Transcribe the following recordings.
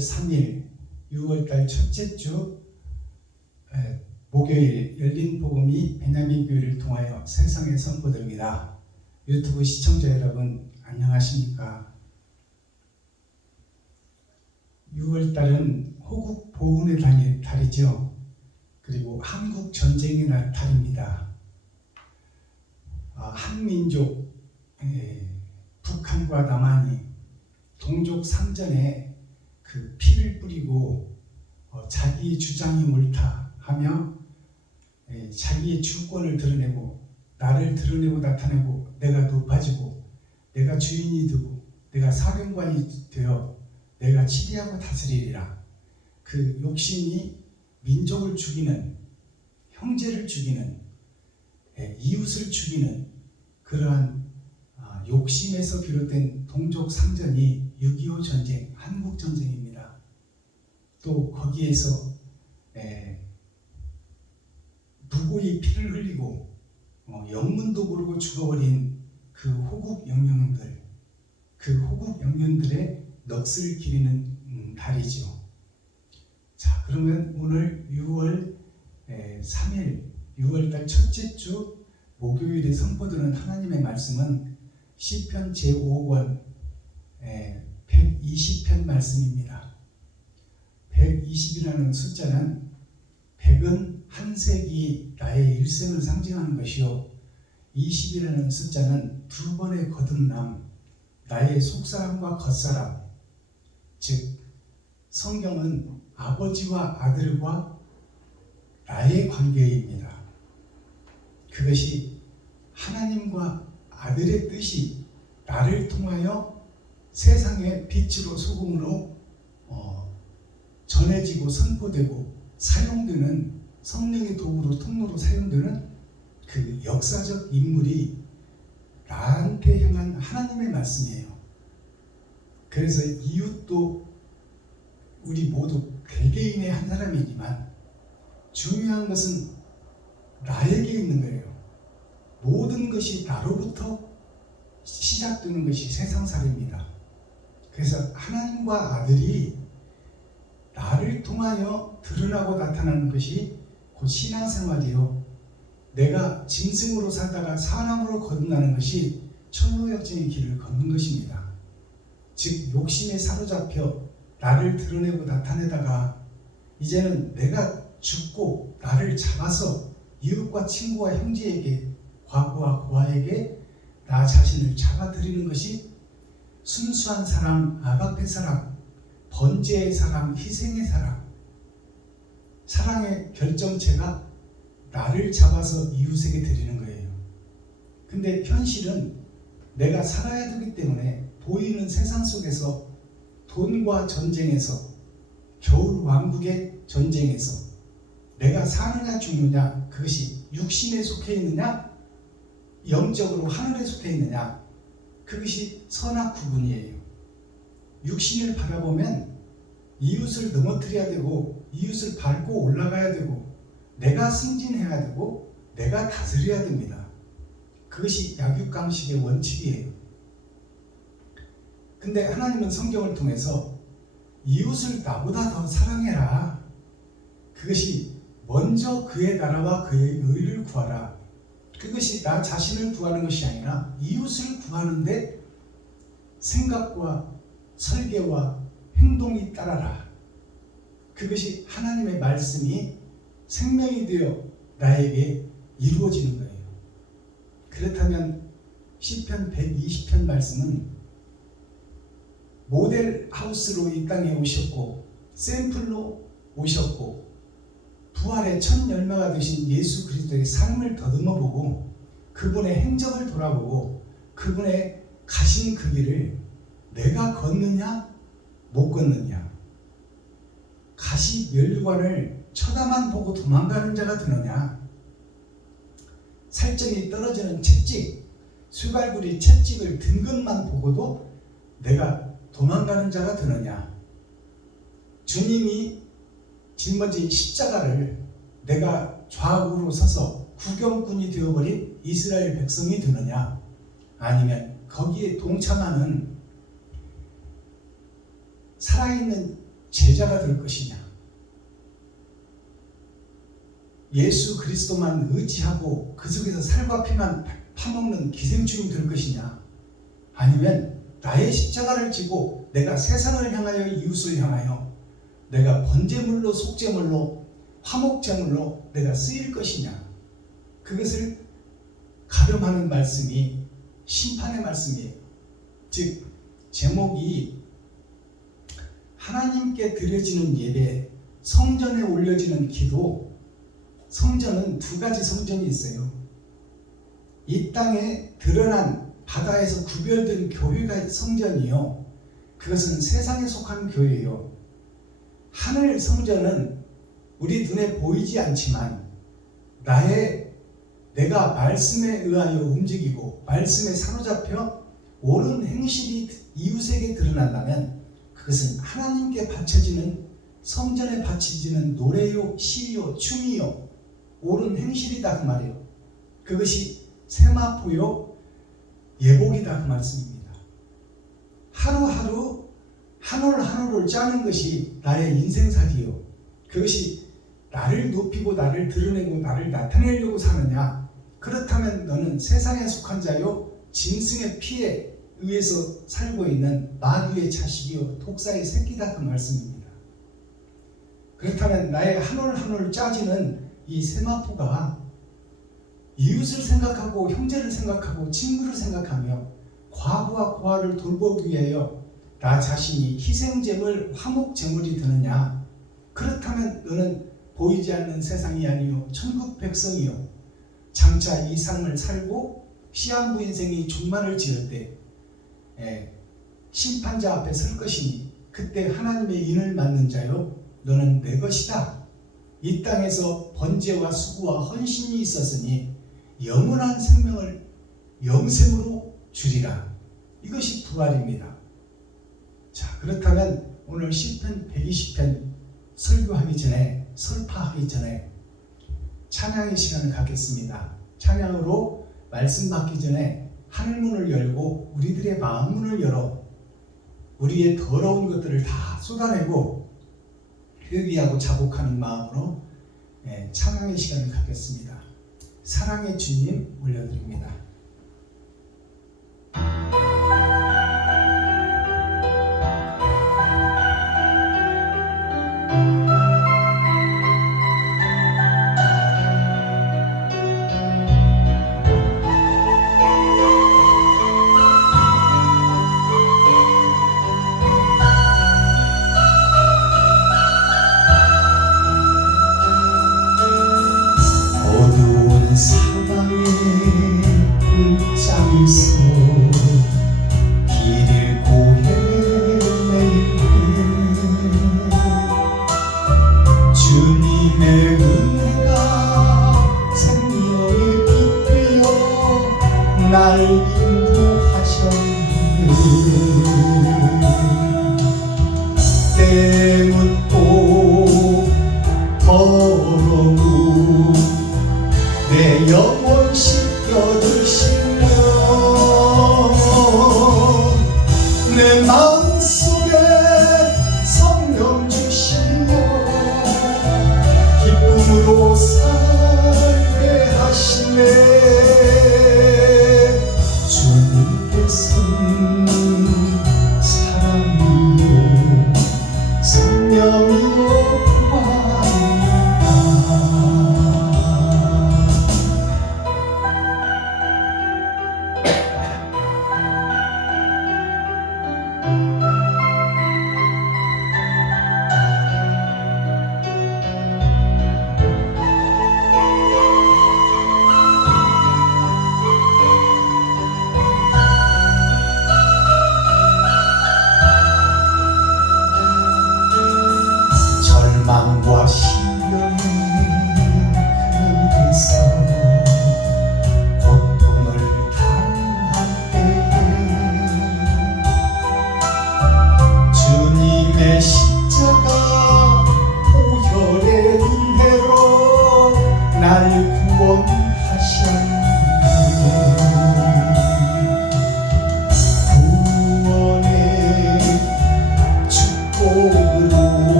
3일 6월달 첫째 주 목요일 열린 복음이 베냐민 교회를 통하여 세상에 선포됩니다. 유튜브 시청자 여러분 안녕하십니까? 6월달은 호국 보훈의 달이죠. 그리고 한국 전쟁의 달입니다. 한민족 북한과 남한이 동족 상전에 그 피를 뿌리고 자기의 주장이 옳다 하며 자기의 주권을 드러내고 나를 드러내고 나타내고 내가 높아지고 내가 주인이 되고 내가 사령관이 되어 내가 치리하고 다스리리라. 그 욕심이 민족을 죽이는, 형제를 죽이는, 이웃을 죽이는 그러한 욕심에서 비롯된 동족 상전이 6.25 전쟁, 한국 전쟁입니다. 또 거기에서 무고히 피를 흘리고 영문도 모르고 죽어버린 그 호국 영령들, 그 호국 영령들의 넋을 기리는 달이죠. 자, 그러면 오늘 6월 3일 6월달 첫째 주 목요일에 선포되는 하나님의 말씀은 시편 제5권 120편 말씀입니다. 120이라는 숫자는 100은 한 세기 나의 일생을 상징하는 것이요 20이라는 숫자는 두 번의 거듭남, 나의 속사람과 겉사람, 즉 성경은 아버지와 아들과 나의 관계입니다. 그것이 하나님과 아들의 뜻이 나를 통하여 세상의 빛으로 소금으로 전해지고 선포되고 사용되는 성령의 도구로 통로로 사용되는 그 역사적 인물이 나한테 향한 하나님의 말씀이에요. 그래서 이웃도 우리 모두 개개인의 한 사람이지만 중요한 것은 나에게 있는 거예요. 모든 것이 나로부터 시작되는 것이 세상살이입니다. 그래서 하나님과 아들이 나를 통하여 드러나고 나타나는 것이 곧 신앙생활이요. 내가 짐승으로 살다가 사람으로 거듭나는 것이 천로역정의 길을 걷는 것입니다. 즉 욕심에 사로잡혀 나를 드러내고 나타내다가 이제는 내가 죽고 나를 잡아서 이웃과 친구와 형제에게 과부와 고아에게 나 자신을 잡아들이는 것이 순수한 사랑, 아가페 사랑, 번제의 사랑, 희생의 사랑, 사랑의 결정체가 나를 잡아서 이웃에게 드리는 거예요. 근데 현실은 내가 살아야 되기 때문에 보이는 세상 속에서 돈과 전쟁에서 겨울 왕국의 전쟁에서 내가 사느냐 죽느냐 그것이 육신에 속해 있느냐 영적으로 하늘에 속해 있느냐 그것이 선악 구분이에요. 육신을 바라보면 이웃을 넘어뜨려야 되고 이웃을 밟고 올라가야 되고 내가 승진해야 되고 내가 다스려야 됩니다. 그것이 약육강식의 원칙이에요. 근데 하나님은 성경을 통해서 이웃을 나보다 더 사랑해라. 그것이 먼저 그의 나라와 그의 의를 구하라. 그것이 나 자신을 구하는 것이 아니라 이웃을 구하는데 생각과 설계와 행동이 따라라. 그것이 하나님의 말씀이 생명이 되어 나에게 이루어지는 거예요. 그렇다면 시편 120편 말씀은 모델 하우스로 이 땅에 오셨고 샘플로 오셨고 부활의 첫 열매가 되신 예수 그리스도의 삶을 더듬어보고 그분의 행적을 돌아보고 그분의 가신 그 길을 내가 걷느냐 못 걷느냐, 가시 멸관을 쳐다만 보고 도망가는 자가 되느냐, 살점이 떨어지는 채찍, 쇠갈구리 채찍을 든 것만 보고도 내가 도망가는 자가 되느냐, 주님이 짊어진 십자가를 내가 좌우로 서서 구경꾼이 되어버린 이스라엘 백성이 되느냐, 아니면 거기에 동참하는 살아있는 제자가 될 것이냐? 예수 그리스도만 의지하고 그 속에서 살과 피만 파먹는 기생충이 될 것이냐? 아니면 나의 십자가를 지고 내가 세상을 향하여 이웃을 향하여 내가 번제물로 속제물로 화목제물로 내가 쓰일 것이냐? 그것을 가름하는 말씀이 심판의 말씀이에요. 즉 제목이 하나님께 드려지는 예배, 성전에 올려지는 기도. 성전은 두 가지 성전이 있어요. 이 땅에 드러난 바다에서 구별된 교회가 성전이요, 그것은 세상에 속한 교회예요. 하늘 성전은 우리 눈에 보이지 않지만 내가 말씀에 의하여 움직이고 말씀에 사로잡혀 옳은 행실이 이웃에게 드러난다면 그것은 하나님께 바쳐지는, 성전에 바쳐지는 노래요, 시요, 춤이요, 옳은 행실이다 그 말이에요. 그것이 세마포요, 예복이다 그 말씀입니다. 하루하루 한 올 한 올을 짜는 것이 나의 인생살이요, 그것이 나를 높이고 나를 드러내고 나를 나타내려고 사느냐? 그렇다면 너는 세상에 속한 자요, 짐승의 피에 의해서 살고 있는 마귀의 자식이요 독사의 새끼다 그 말씀입니다. 그렇다면 나의 한 올 한 올 짜지는 이 세마포가 이웃을 생각하고 형제를 생각하고 친구를 생각하며 과부와 고아를 돌보기 위하여 나 자신이 희생제물 화목제물이 되느냐? 그렇다면 너는 보이지 않는 세상이 아니요 천국 백성이요, 장차 이 삶을 살고 시한부 인생이 종말을 지을 때 심판자 앞에 설 것이니 그때 하나님의 인을 맡는 자요 너는 내 것이다. 이 땅에서 번제와 수고와 헌신이 있었으니 영원한 생명을 영생으로 주리라. 이것이 부활입니다. 자, 그렇다면 오늘 시편 120편 설교하기 전에, 설파하기 전에 찬양의 시간을 갖겠습니다. 찬양으로 말씀 받기 전에 하늘문을 열고 우리들의 마음문을 열어 우리의 더러운 것들을 다 쏟아내고 회개하고 자복하는 마음으로 찬양의 시간을 갖겠습니다. 사랑의 주님 올려드립니다. 사방의 불장에서 길을 고헤매네 주님의 은혜가 생명의 빛되어 날 인도하셨네. 때묻고 더러운 내 영혼 씻겨주시며 내 마음속에 성령 주시며 기쁨으로 살게 하시네. 주님께서는 사랑이요 생명이요 부활이다.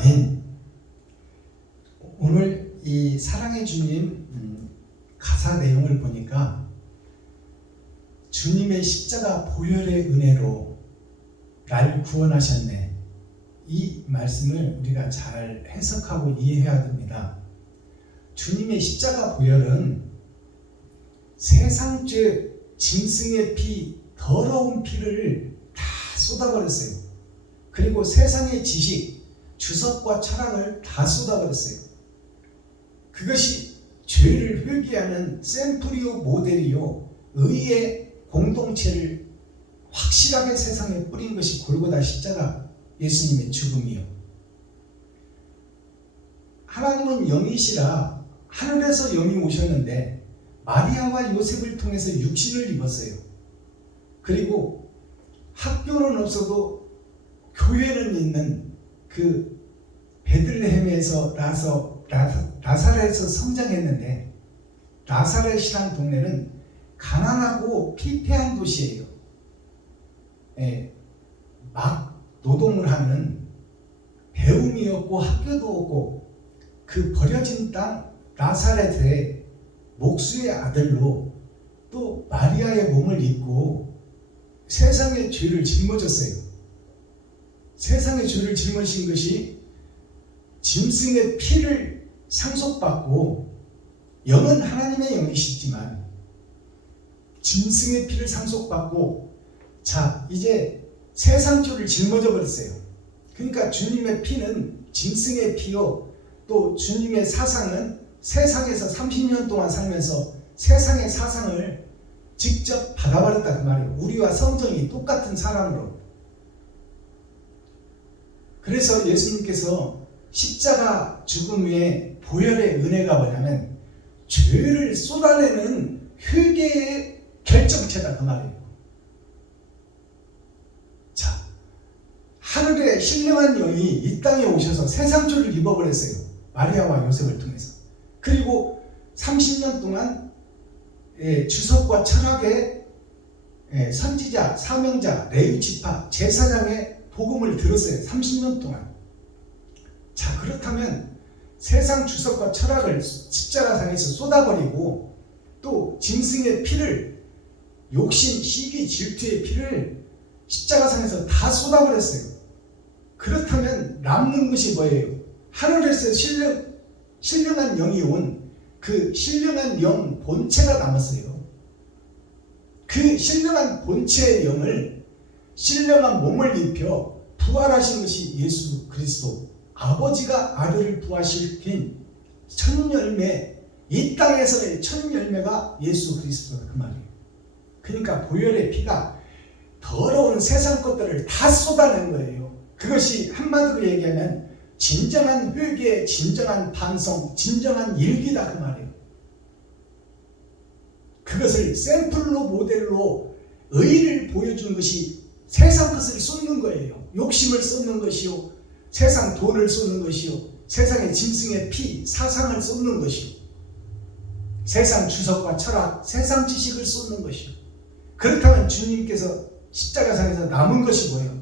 아멘. 오늘 이 사랑의 주님 가사 내용을 보니까 주님의 십자가 보혈의 은혜로 날 구원하셨네. 이 말씀을 우리가 잘 해석하고 이해해야 됩니다. 주님의 십자가 보혈은 세상죄 짐승의 피, 더러운 피를 다 쏟아버렸어요. 그리고 세상의 지식, 주석과 철학을 다 쏟아버렸어요. 그것이 죄를 회개하는 샘플이요 모델이요 의의 공동체를 확실하게 세상에 뿌린 것이 골고다 십자가 예수님의 죽음이요. 하나님은 영이시라 하늘에서 영이 오셨는데 마리아와 요셉을 통해서 육신을 입었어요. 그리고 학교는 없어도 교회는 있는 그 베들레헴에서 나사렛에서 성장했는데, 나사렛이란 동네는 가난하고 피폐한 도시예요. 막 노동을 하는 배움이 없고 학교도 없고 그 버려진 땅 나사렛의 목수의 아들로 또 마리아의 몸을 입고 세상의 죄를 짊어졌어요. 세상의 죄를 짊어진 것이 짐승의 피를 상속받고, 영은 하나님의 영이시지만 짐승의 피를 상속받고, 자 이제 세상 죄를 짊어져 버렸어요. 그러니까 주님의 피는 짐승의 피요, 또 주님의 사상은 세상에서 30년 동안 살면서 세상의 사상을 직접 받아버렸다 그 말이에요. 우리와 성정이 똑같은 사람으로. 그래서 예수님께서 십자가 죽음의 보혈의 은혜가 뭐냐면 죄를 쏟아내는 회개의 결정체다 그 말이에요. 자, 하늘의 신령한 영이 이 땅에 오셔서 세상 죄를 입어버렸어요. 마리아와 요셉을 통해서. 그리고 30년 동안 주석과 철학의 선지자, 사명자, 레위 지파, 제사장의 복음을 들었어요. 30년 동안. 자, 그렇다면 세상 주석과 철학을 십자가상에서 쏟아버리고 또 짐승의 피를, 욕심, 시기, 질투의 피를 십자가상에서 다 쏟아버렸어요. 그렇다면 남는 것이 뭐예요? 하늘에서 신령한 영이 온 그 신령한 영 본체가 남았어요. 그 신령한 본체의 영을, 신령한 몸을 입혀 부활하신 것이 예수 그리스도, 아버지가 아들을 부활시킨 첫 열매, 이 땅에서의 첫 열매가 예수 그리스도다 그 말이에요. 그러니까 보혈의 피가 더러운 세상 것들을 다 쏟아낸 거예요. 그것이 한마디로 얘기하면 진정한 회개, 진정한 반성, 진정한 일기다 그 말이에요. 그것을 샘플로 모델로 의를 보여준 것이 세상 것을 쏟는 거예요. 욕심을 쏟는 것이요, 세상 돈을 쏟는 것이요, 세상의 짐승의 피, 사상을 쏟는 것이요, 세상 주석과 철학, 세상 지식을 쏟는 것이요. 그렇다면 주님께서 십자가상에서 남은 것이 뭐예요?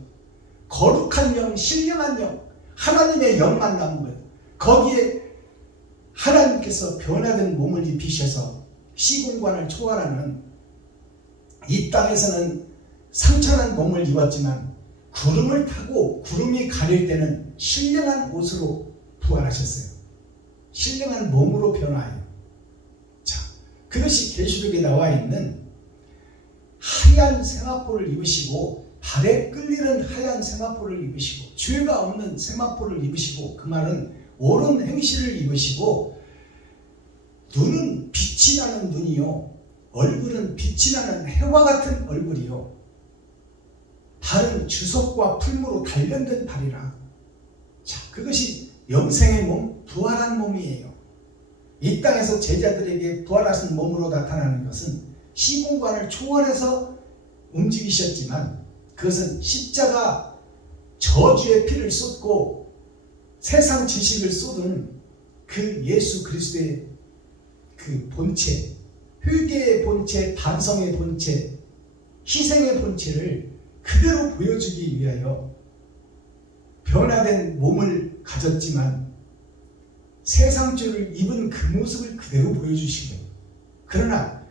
거룩한 영, 신령한 영, 하나님의 영만 남은 거예요. 거기에 하나님께서 변화된 몸을 입히셔서 시공간을 초월하는, 이 땅에서는 상처난 몸을 입었지만 구름을 타고 구름이 가릴 때는 신령한 옷으로 부활하셨어요. 신령한 몸으로 변화해요. 자, 그것이 계시록에 나와 있는 하얀 세마포를 입으시고, 발에 끌리는 하얀 세마포를 입으시고, 죄가 없는 세마포를 입으시고, 그 말은 옳은 행실을 입으시고, 눈은 빛이 나는 눈이요, 얼굴은 빛이 나는 해와 같은 얼굴이요, 발은 주석과 풀무로 단련된 발이라. 자, 그것이 영생의 몸, 부활한 몸이에요. 이 땅에서 제자들에게 부활하신 몸으로 나타나는 것은 시공간을 초월해서 움직이셨지만, 그것은 십자가 저주의 피를 쏟고 세상 지식을 쏟은 그 예수 그리스도의 그 본체, 회개의 본체, 반성의 본체, 희생의 본체를 그대로 보여주기 위하여 변화된 몸을 가졌지만 세상죄를 입은 그 모습을 그대로 보여주신 거예요. 그러나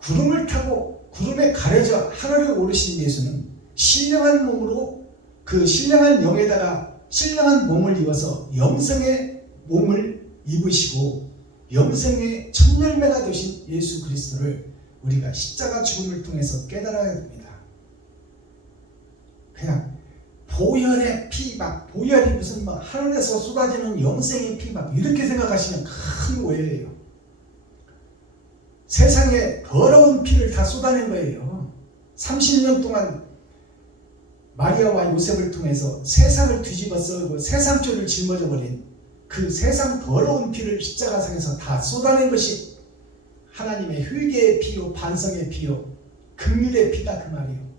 구름을 타고 구름에 가려져 하늘에 오르신 예수는 신령한 몸으로 그 신령한 영에다가 신령한 몸을 입어서 영생의 몸을 입으시고 영생의 첫 열매가 되신 예수 그리스도를 우리가 십자가 죽음을 통해서 깨달아야 됩니다. 그냥 보혈의 피, 막 보혈이 무슨 막 하늘에서 쏟아지는 영생의 피, 막 이렇게 생각하시면 큰 오해예요. 세상에 더러운 피를 다 쏟아낸 거예요. 30년 동안 마리아와 요셉을 통해서 세상을 뒤집어서 세상 죄를 짊어져 버린 그 세상 더러운 피를 십자가상에서 다 쏟아낸 것이 하나님의 회개의 피요, 반성의 피요, 긍휼의 피다 그 말이에요.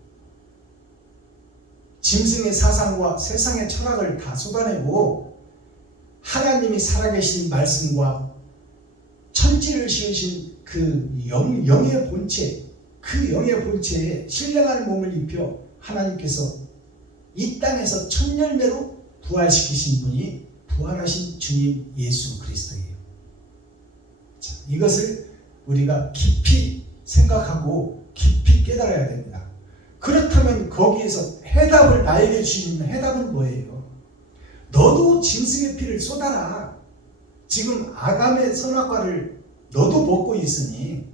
짐승의 사상과 세상의 철학을 다 쏟아내고 하나님이 살아계신 말씀과 천지를 지으신 그 영의 본체, 그 영의 본체에 신령한 몸을 입혀 하나님께서 이 땅에서 첫 열매로 부활시키신 분이 부활하신 주님 예수 그리스도예요. 자, 이것을 우리가 깊이 생각하고 깊이 깨달아야 됩니다. 그렇다면 거기에서 해답을 나에게 주시는 해답은 뭐예요? 너도 짐승의 피를 쏟아라. 지금 아담의 선악과를 너도 먹고 있으니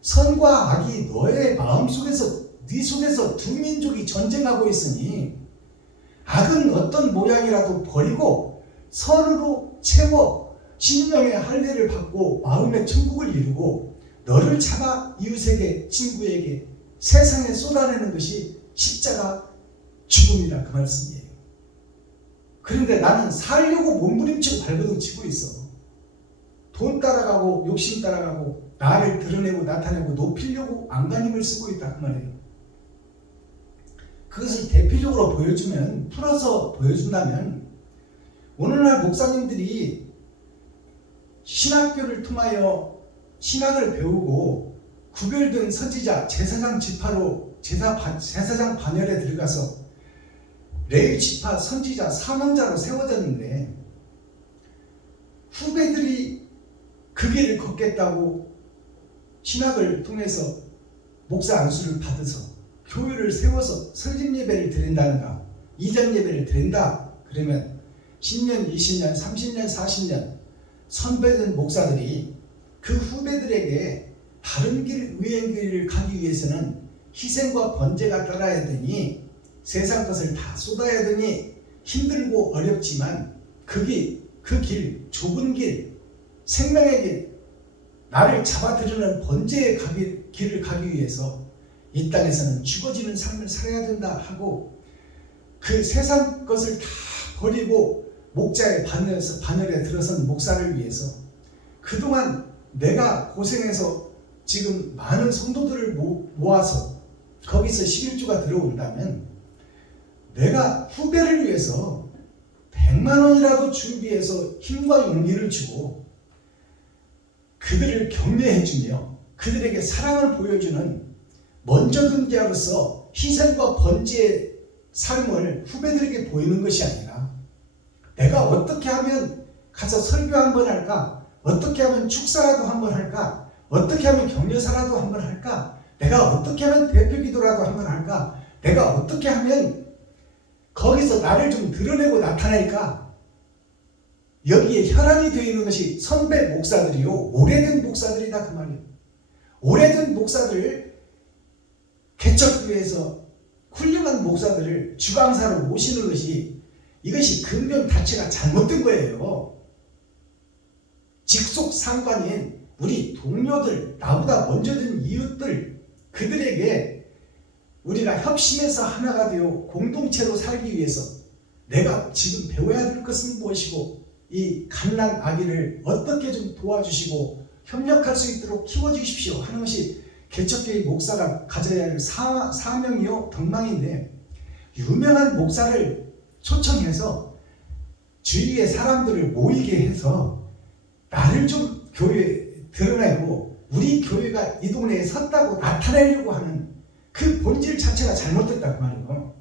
선과 악이 너의 마음속에서 네 속에서 두 민족이 전쟁하고 있으니 악은 어떤 모양이라도 버리고 선으로 채워 심령의 할례를 받고 마음의 천국을 이루고 너를 잡아 이웃에게 친구에게 세상에 쏟아내는 것이 십자가 죽음이라 그 말씀이에요. 그런데 나는 살려고 몸부림치고 발버둥치고 있어. 돈 따라가고 욕심 따라가고 나를 드러내고 나타내고 높이려고 안간힘을 쓰고 있다 그 말이에요. 그것을 대표적으로 보여주면, 풀어서 보여준다면 오늘날 목사님들이 신학교를 통하여 신학을 배우고 구별된 선지자 제사장 지파로 제사장 반열에 들어가서 레위 지파 선지자 사명자로 세워졌는데 후배들이 그 길을 걷겠다고 신학을 통해서 목사 안수를 받아서 교회를 세워서 설립 예배를 드린다는가 이전 예배를 드린다 그러면 10년, 20년, 30년, 40년 선배된 목사들이 그 후배들에게 바른 길, 의의 길을 가기 위해서는 희생과 번제가 따라야 되니 세상 것을 다 쏟아야 되니 힘들고 어렵지만 그 길, 좁은 길, 생명의 길, 나를 잡아들이는 번제의 길을 가기 위해서 이 땅에서는 죽어지는 삶을 살아야 된다 하고 그 세상 것을 다 버리고 목자의 반열에 들어선 목사를 위해서 그동안 내가 고생해서 지금 많은 성도들을 모아서 거기서 11조가 들어온다면 내가 후배를 위해서 100만 원이라도 준비해서 힘과 용기를 주고 그들을 격려해주며 그들에게 사랑을 보여주는 먼저 든 자로서 희생과 번제의 삶을 후배들에게 보이는 것이 아니라 내가 어떻게 하면 가서 설교 한번 할까? 어떻게 하면 축사라도 한번 할까? 어떻게 하면 격려사라도 한번 할까? 내가 어떻게 하면 대표기도라도 한번 할까? 내가 어떻게 하면 거기서 나를 좀 드러내고 나타낼까? 여기에 혈안이 되어 있는 것이 선배 목사들이요 오래된 목사들이다 그 말이에요. 오래된 목사들을 개척교회에서 훌륭한 목사들을 주강사로 모시는 것이 이것이 근본 자체가 잘못된 거예요. 직속 상관인 우리 동료들, 나보다 먼저 든 이웃들, 그들에게 우리가 협심해서 하나가 되어 공동체로 살기 위해서 내가 지금 배워야 될 것은 무엇이고 이 갓난 아기를 어떻게 좀 도와주시고 협력할 수 있도록 키워주십시오 하는 것이 개척교회 목사가 가져야 할 사명이요 덕망인데 유명한 목사를 초청해서 주위의 사람들을 모이게 해서 나를 좀 교회에 드러내고 우리 교회가 이 동네에 섰다고 나타내려고 하는 그 본질 자체가 잘못됐다 그 말이에요.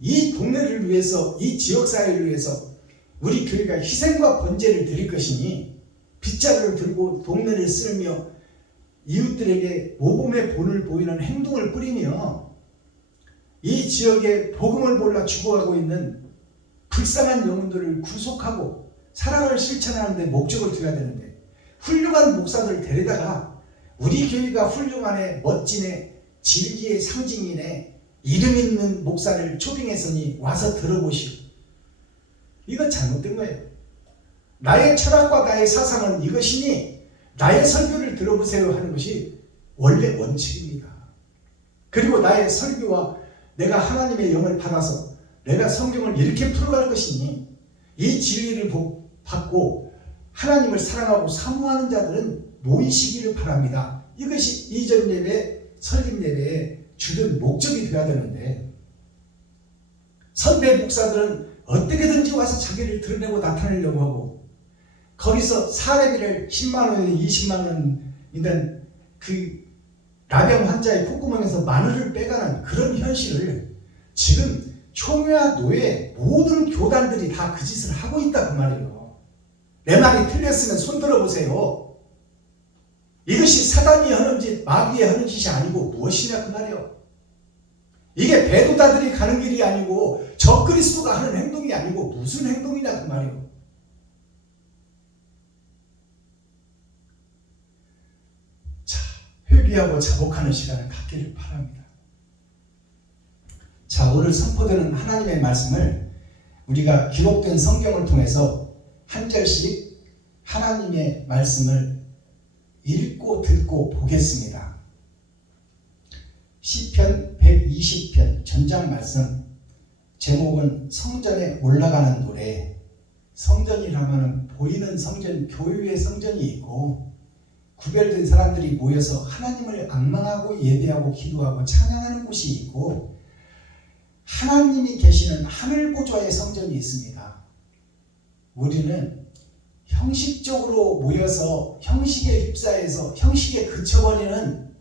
이 동네를 위해서 이 지역사회를 위해서 우리 교회가 희생과 번제를 드릴 것이니 빗자루를 들고 동네를 쓸며 이웃들에게 모범의 본을 보이는 행동을 뿌리며 이 지역에 복음을 몰라 죽어가고 있는 불쌍한 영혼들을 구속하고 사랑을 실천하는 데 목적을 두어야 되는데, 훌륭한 목사들을 데려다가 우리 교회가 훌륭하네, 멋지네, 진리의 상징이네, 이름 있는 목사를 초빙했으니 와서 들어보시오. 이건 잘못된 거예요. 나의 철학과 나의 사상은 이것이니 나의 설교를 들어보세요 하는 것이 원래 원칙입니다. 그리고 나의 설교와 내가 하나님의 영을 받아서 내가 성경을 이렇게 풀어갈 것이니 이 진리를 받고 하나님을 사랑하고 사모하는 자들은 모이시기를 바랍니다. 이것이 이전 예배, 설립 예배의 주된 목적이 되어야 되는데, 선배 목사들은 어떻게든지 와서 자기를 드러내고 나타내려고 하고, 거기서 사례비를 10만 원에 20만 원 있는 그 나병 환자의 콧구멍에서 마늘을 빼가는 그런 현실을 지금 총회와 노예 모든 교단들이 다 그 짓을 하고 있다 그 말이에요. 내 말이 틀렸으면 손 들어보세요. 이것이 사단이 하는 짓, 마귀의 하는 짓이 아니고 무엇이냐 그 말이에요. 이게 배도다들이 가는 길이 아니고 적그리스도가 하는 행동이 아니고 무슨 행동이냐 그 말이에요. 자, 회개하고 자복하는 시간을 갖기를 바랍니다. 자, 오늘 선포되는 하나님의 말씀을 우리가 기록된 성경을 통해서 한 절씩 하나님의 말씀을 읽고 듣고 보겠습니다. 시편 120편 전장 말씀, 제목은 성전에 올라가는 노래. 성전이라면 보이는 성전, 교회의 성전이 있고 구별된 사람들이 모여서 하나님을 앙망하고 예배하고 기도하고 찬양하는 곳이 있고, 하나님이 계시는 하늘 보좌의 성전이 있습니다. 우리는 형식적으로 모여서 형식에 휩싸여서 형식에 그쳐버리는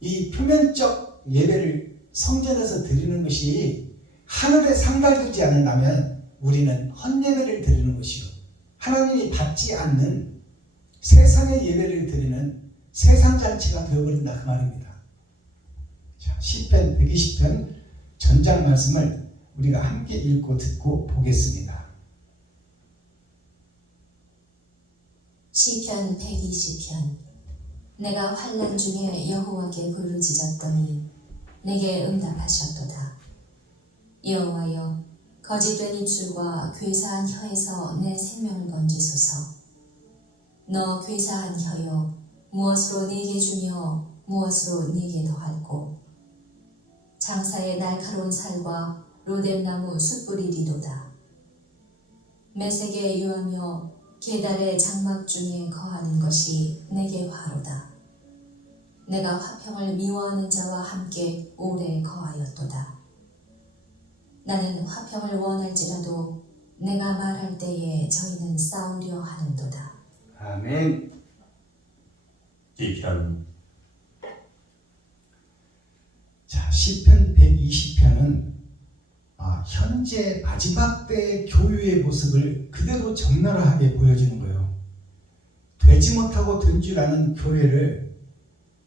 이 표면적 예배를 성전에서 드리는 것이 하늘에 상달되지 않는다면 우리는 헛예배를 드리는 것이요, 하나님이 받지 않는 세상의 예배를 드리는 세상잔치가 되어버린다 그 말입니다. 자, 시편 120편 전장 말씀을 우리가 함께 읽고 듣고 보겠습니다. 시편 120편. 내가 환난 중에 여호와께 부르짖었더니 내게 응답하셨도다. 여호와여, 거짓된 입술과 괴사한 혀에서 내 생명을 건지소서. 너 괴사한 혀여, 무엇으로 네게 주며 무엇으로 네게 더할꼬. 장사의 날카로운 살과 로뎀나무 숯불이리도다. 메색에 유하며 계달의 장막 중에 거하는 것이 내게 화로다. 내가 화평을 미워하는 자와 함께 오래 거하였도다. 나는 화평을 원할지라도 내가 말할 때에 저희는 싸우려 하는도다. 아멘. 시편. 자, 시편 120편은 현재 마지막 때의 교회의 모습을 그대로 적나라하게 보여주는 거예요. 되지 못하고 된 줄 아는 교회를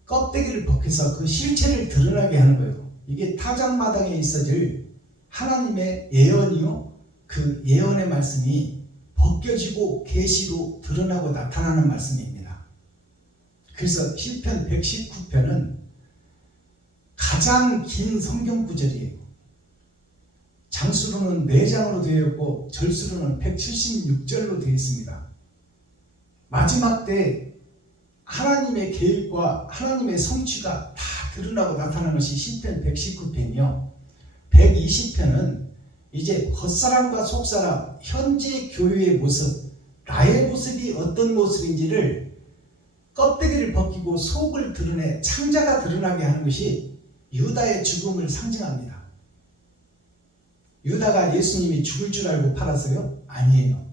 껍데기를 벗겨서 그 실체를 드러나게 하는 거예요. 이게 타작마당에 있어질 하나님의 예언이요, 그 예언의 말씀이 벗겨지고 계시로 드러나고 나타나는 말씀입니다. 그래서 시편 119편은 가장 긴 성경 구절이에요. 장수로는 4장으로 되어 있고 절수로는 176절로 되어 있습니다. 마지막 때 하나님의 계획과 하나님의 성취가 다 드러나고 나타나는 것이 시편 119편이요. 120편은 이제 겉사람과 속사람, 현재 교회의 모습, 나의 모습이 어떤 모습인지를 껍데기를 벗기고 속을 드러내 창자가 드러나게 하는 것이 유다의 죽음을 상징합니다. 유다가 예수님이 죽을 줄 알고 팔았어요? 아니에요.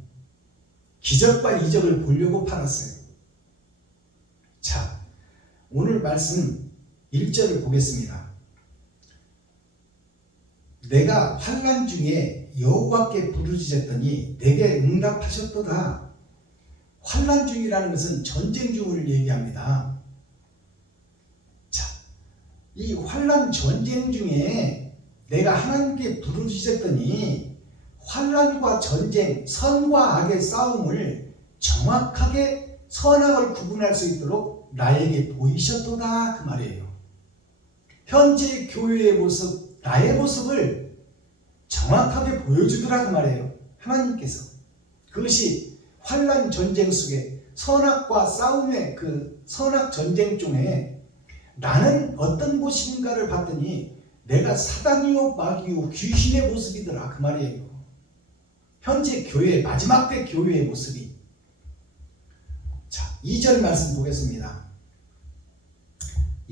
기적과 이적을 보려고 팔았어요. 자, 오늘 말씀 1절을 보겠습니다. 내가 환난 중에 여호와께 부르짖었더니 내게 응답하셨도다. 환난 중이라는 것은 전쟁 중을 얘기합니다. 자, 이 환난 전쟁 중에 내가 하나님께 부르짖었더니 환난과 전쟁, 선과 악의 싸움을 정확하게 선악을 구분할 수 있도록 나에게 보이셨도다, 그 말이에요. 현재 교회의 모습, 나의 모습을 정확하게 보여주더라, 그 말이에요. 하나님께서. 그것이 환난 전쟁 속에 선악과 싸움의 그 선악 전쟁 중에 나는 어떤 모습인가를 봤더니 내가 사단이요 마귀요 귀신의 모습이더라, 그 말이에요. 현재 교회, 마지막 때 교회의 모습이. 자, 2절 말씀 보겠습니다.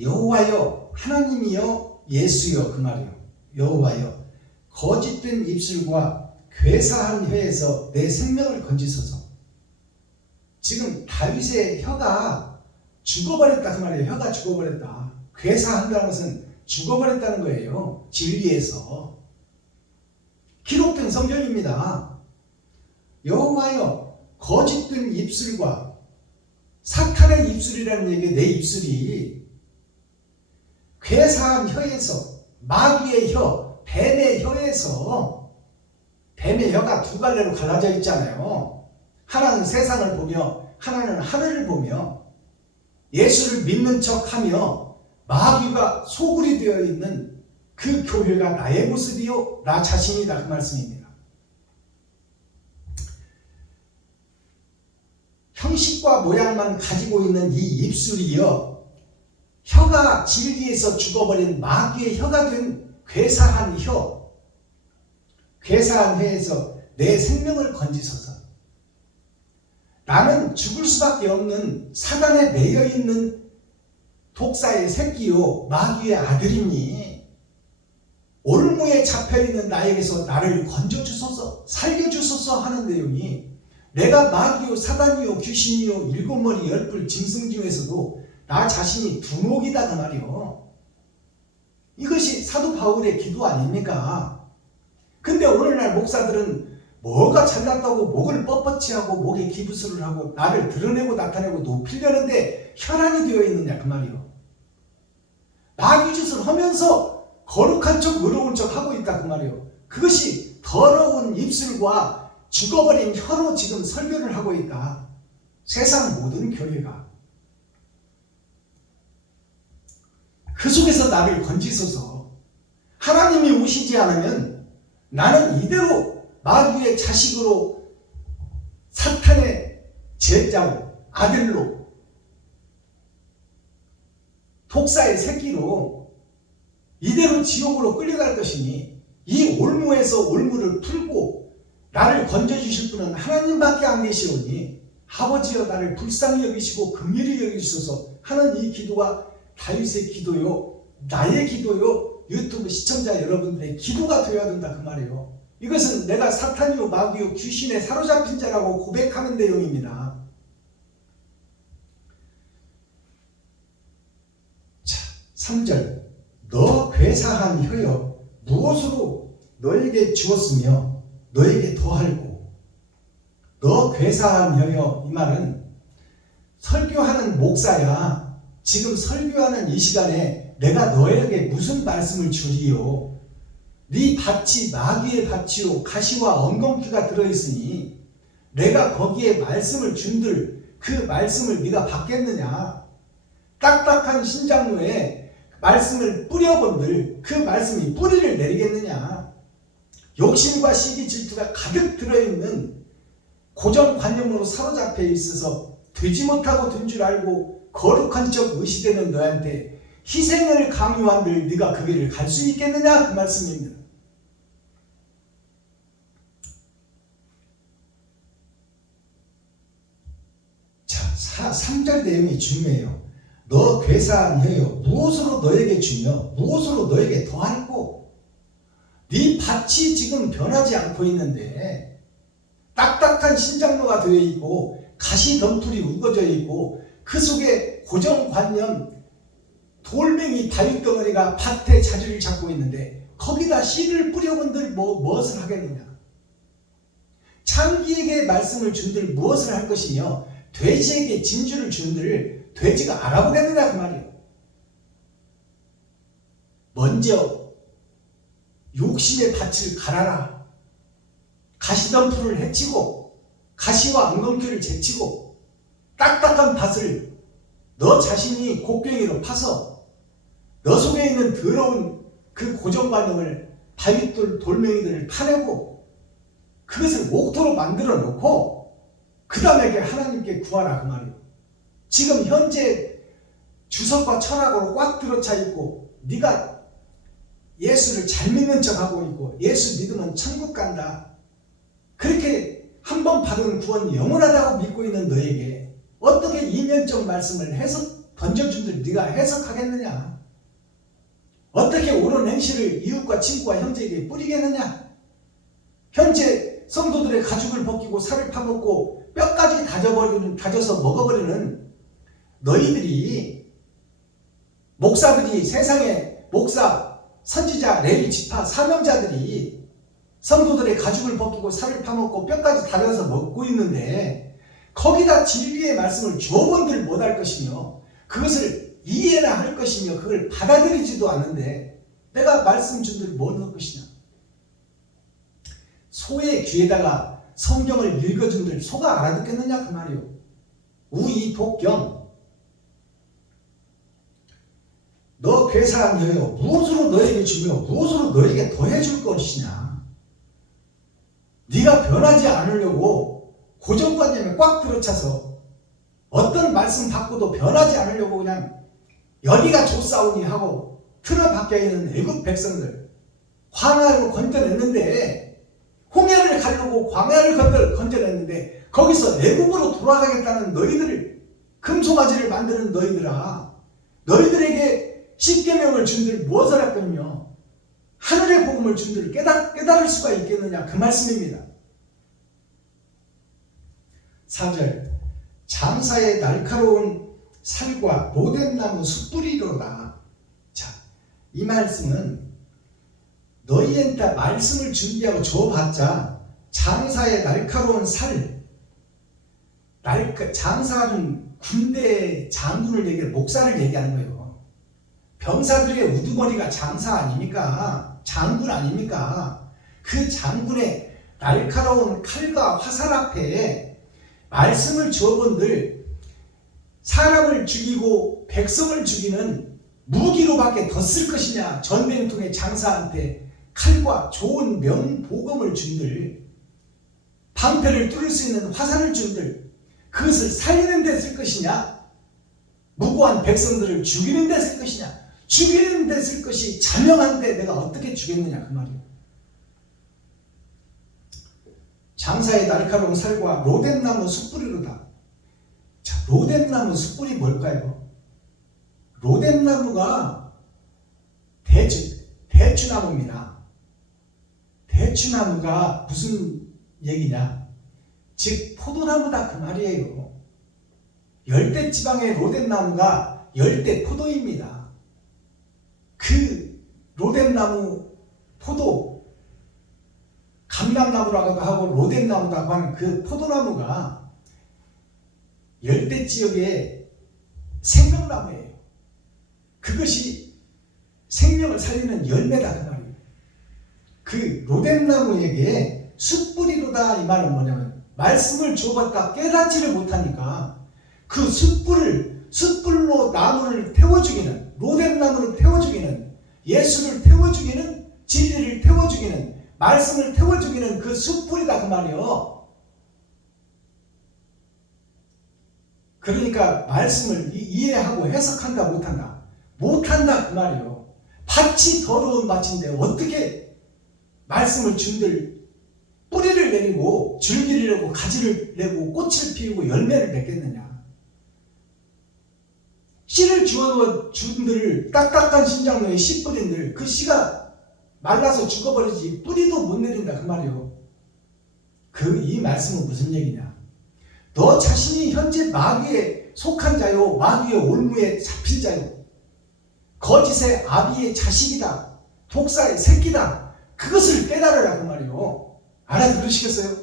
여호와여, 하나님이여, 예수여, 그 말이요. 여호와여, 거짓된 입술과 괴사한 혀에서 내 생명을 건지소서. 지금 다윗의 혀가 죽어버렸다, 그 말이에요. 혀가 죽어버렸다. 괴사한다는 것은 죽어버렸다는 거예요. 진리에서. 기록된 성경입니다. 여호와여, 거짓된 입술과, 사탄의 입술이라는 얘기, 내 입술이 괴사한 혀에서, 마귀의 혀, 뱀의 혀에서, 뱀의 혀가 두 갈래로 갈라져 있잖아요. 하나는 세상을 보며 하나는 하늘을 보며 예수를 믿는 척하며 마귀가 소굴이 되어 있는 그 교회가 나의 모습이요, 나 자신이다, 그 말씀입니다. 형식과 모양만 가지고 있는 이 입술이요, 혀가 진리에서 죽어버린 마귀의 혀가 된 괴사한 혀, 괴사한 혀에서 내 생명을 건지소서. 나는 죽을 수밖에 없는 사단에 매여 있는 독사의 새끼요, 마귀의 아들이니 올무에 잡혀있는 나에게서 나를 건져주소서, 살려주소서 하는 내용이, 내가 마귀요, 사단이요, 귀신이요, 일곱머리 열불 짐승 중에서도 나 자신이 두목이다, 그 말이요. 이것이 사도 바울의 기도 아닙니까? 근데 오늘날 목사들은 뭐가 잘났다고 목을 뻣뻣이 하고 목에 기부스를 하고 나를 드러내고 나타내고 높이려는데 혈안이 되어 있느냐, 그 말이요. 마귀 짓을 하면서 거룩한 척 의로운 척 하고 있다, 그 말이요. 그것이 더러운 입술과 죽어버린 혀로 지금 설교를 하고 있다. 세상 모든 교회가. 그 속에서 나를 건지소서. 하나님이 오시지 않으면 나는 이대로 마귀의 자식으로, 사탄의 제자로, 아들로, 독사의 새끼로 이대로 지옥으로 끌려갈 것이니 이 올무에서 올무를 풀고 나를 건져주실 분은 하나님밖에 안 계시오니 아버지여, 나를 불쌍히 여기시고 긍휼히 여기시소서 하는 이 기도가 다윗의 기도요, 나의 기도요, 유튜브 시청자 여러분들의 기도가 되어야 된다, 그 말이에요. 이것은 내가 사탄이요, 마귀요, 귀신에 사로잡힌 자라고 고백하는 내용입니다. 자, 3절. 너 괴사한 혀여, 무엇으로 너에게 주었으며 너에게 더할고. 너 괴사한 혀여, 이 말은 설교하는 목사야, 지금 설교하는 이 시간에 내가 너에게 무슨 말씀을 주리요? 네 밭이 마귀의 밭이요, 가시와 엉겅퀴가 들어있으니 내가 거기에 말씀을 준들 그 말씀을 네가 받겠느냐? 딱딱한 신장로에 말씀을 뿌려본들 그 말씀이 뿌리를 내리겠느냐? 욕심과 시기 질투가 가득 들어있는 고정관념으로 사로잡혀 있어서 되지 못하고 된 줄 알고 거룩한 척 의시되는 너한테 희생을 강요한들 네가 그 길을 갈 수 있겠느냐, 그 말씀입니다. 자, 3절 내용이 중요해요. 너 괴사한 혀여, 무엇으로 너에게 주며 무엇으로 너에게 더할고. 네 밭이 지금 변하지 않고 있는데 딱딱한 신장로가 되어 있고 가시 덤불이 우거져 있고 그 속에 고정관념 돌멩이 바위덩어리가 밭에 자리를 잡고 있는데 거기다 씨를 뿌려본들 무엇을 하겠느냐? 창기에게 말씀을 준들 무엇을 할 것이며 돼지에게 진주를 준들 돼지가 알아보겠느냐 그 말이에요. 먼저 욕심의 밭을 갈아라. 가시덤불을 해치고 가시와 엉겅퀴를 제치고 딱딱한 밭을 너 자신이 곡괭이로 파서 너 속에 있는 더러운 그 고정관념을 바윗돌 돌멩이들을 파내고 그것을 옥토로 만들어 놓고 그 다음에 하나님께 구하라 그 말이에요. 지금 현재 주석과 철학으로 꽉 들어차 있고 네가 예수를 잘 믿는 척하고 있고 예수 믿으면 천국 간다. 그렇게 한 번 받은 구원이 영원하다고 믿고 있는 너에게 어떻게 이면적 말씀을 던져준들 네가 해석하겠느냐? 어떻게 옳은 행실을 이웃과 친구와 형제에게 뿌리겠느냐? 현재 성도들의 가죽을 벗기고 살을 파먹고 뼈까지 다져서 먹어버리는 너희들이 목사들이 세상에 목사, 선지자, 레위 지파, 사명자들이 성도들의 가죽을 벗기고 살을 파먹고 뼈까지 다져서 먹고 있는데 거기다 진리의 말씀을 주어본들 못할 것이며 그것을 이해나 할 것이며 그걸 받아들이지도 않는데 내가 말씀 준들 뭘 할 것이냐? 소의 귀에다가 성경을 읽어준들 소가 알아듣겠느냐 그 말이요. 우이 독경 너 괴사한 여여 무엇으로 너에게 주며 무엇으로 너에게 더해줄 것이냐? 네가 변하지 않으려고 고정관념에 꽉 들어차서 어떤 말씀 받고도 변하지 않으려고 그냥 여기가 좋사오니 하고 틀어 박혀있는 애굽 백성들 광야로 건져냈는데 홍해를 가르고 광야를 건져냈는데 거기서 애굽으로 돌아가겠다는 너희들을 금송아지를 만드는 너희들아 너희들에게 십계명을 준들 무엇을 할 거며 하늘의 복음을 준들 깨달을 수가 있겠느냐 그 말씀입니다. 4절 장사의 날카로운 살과 로뎀나무 숯불이로다. 자, 이 말씀은 너희한테 말씀을 준비하고 줘봤자 장사의 날카로운 살 장사는 군대 장군을 얘기하는 목사를 얘기하는 거예요. 병사들의 우두머리가 장사 아닙니까? 장군 아닙니까? 그 장군의 날카로운 칼과 화살 앞에 말씀을 주어본들 사람을 죽이고 백성을 죽이는 무기로밖에 더 쓸 것이냐? 전쟁통의 장사한테 칼과 좋은 명보검을 준들 방패를 뚫을 수 있는 화살을 준들 그것을 살리는 데 쓸 것이냐? 무고한 백성들을 죽이는 데 쓸 것이냐? 죽이는 데 쓸 것이 자명한데 내가 어떻게 죽였느냐 그 말이에요. 장사의 날카로운 살과 로뎀나무 숯불이로다. 자, 로뎀나무 숯불이 뭘까요? 로뎀나무가 대추나무입니다. 대추나무가 무슨 얘기냐? 즉 포도나무다 그 말이에요. 열대지방의 로뎀나무가 열대포도입니다. 그 로뎀나무, 포도, 감람나무라고 하고 로뎀나무라고 하는 그 포도나무가 열대지역의 생명나무예요. 그것이 생명을 살리는 열매다 그 말이에요. 그 로뎀나무에게 숯불이로다 이 말은 뭐냐면 말씀을 줘봤다 깨닫지를 못하니까 그 숯불로 나무를 태워주기는 로뎀나무를 태워주기는 예수를 태워주기는 진리를 태워주기는 말씀을 태워주기는 그 숯불이다 그 말이요. 그러니까 말씀을 이해하고 해석한다 못한다 그 말이요. 밭이 더러운 밭인데 어떻게 말씀을 준들 뿌리를 내리고 줄기를 내고 가지를 내고 꽃을 피우고 열매를 맺겠느냐. 씨를 주어 준들 딱딱한 심장로에 씨 뿌린들 그 씨가 말라서 죽어버리지 뿌리도 못 내린다 그 말이요. 이 말씀은 무슨 얘기냐? 너 자신이 현재 마귀에 속한 자요 마귀의 올무에 잡힌 자요 거짓의 아비의 자식이다. 독사의 새끼다. 그것을 깨달으라 그 말이요. 알아들으시겠어요?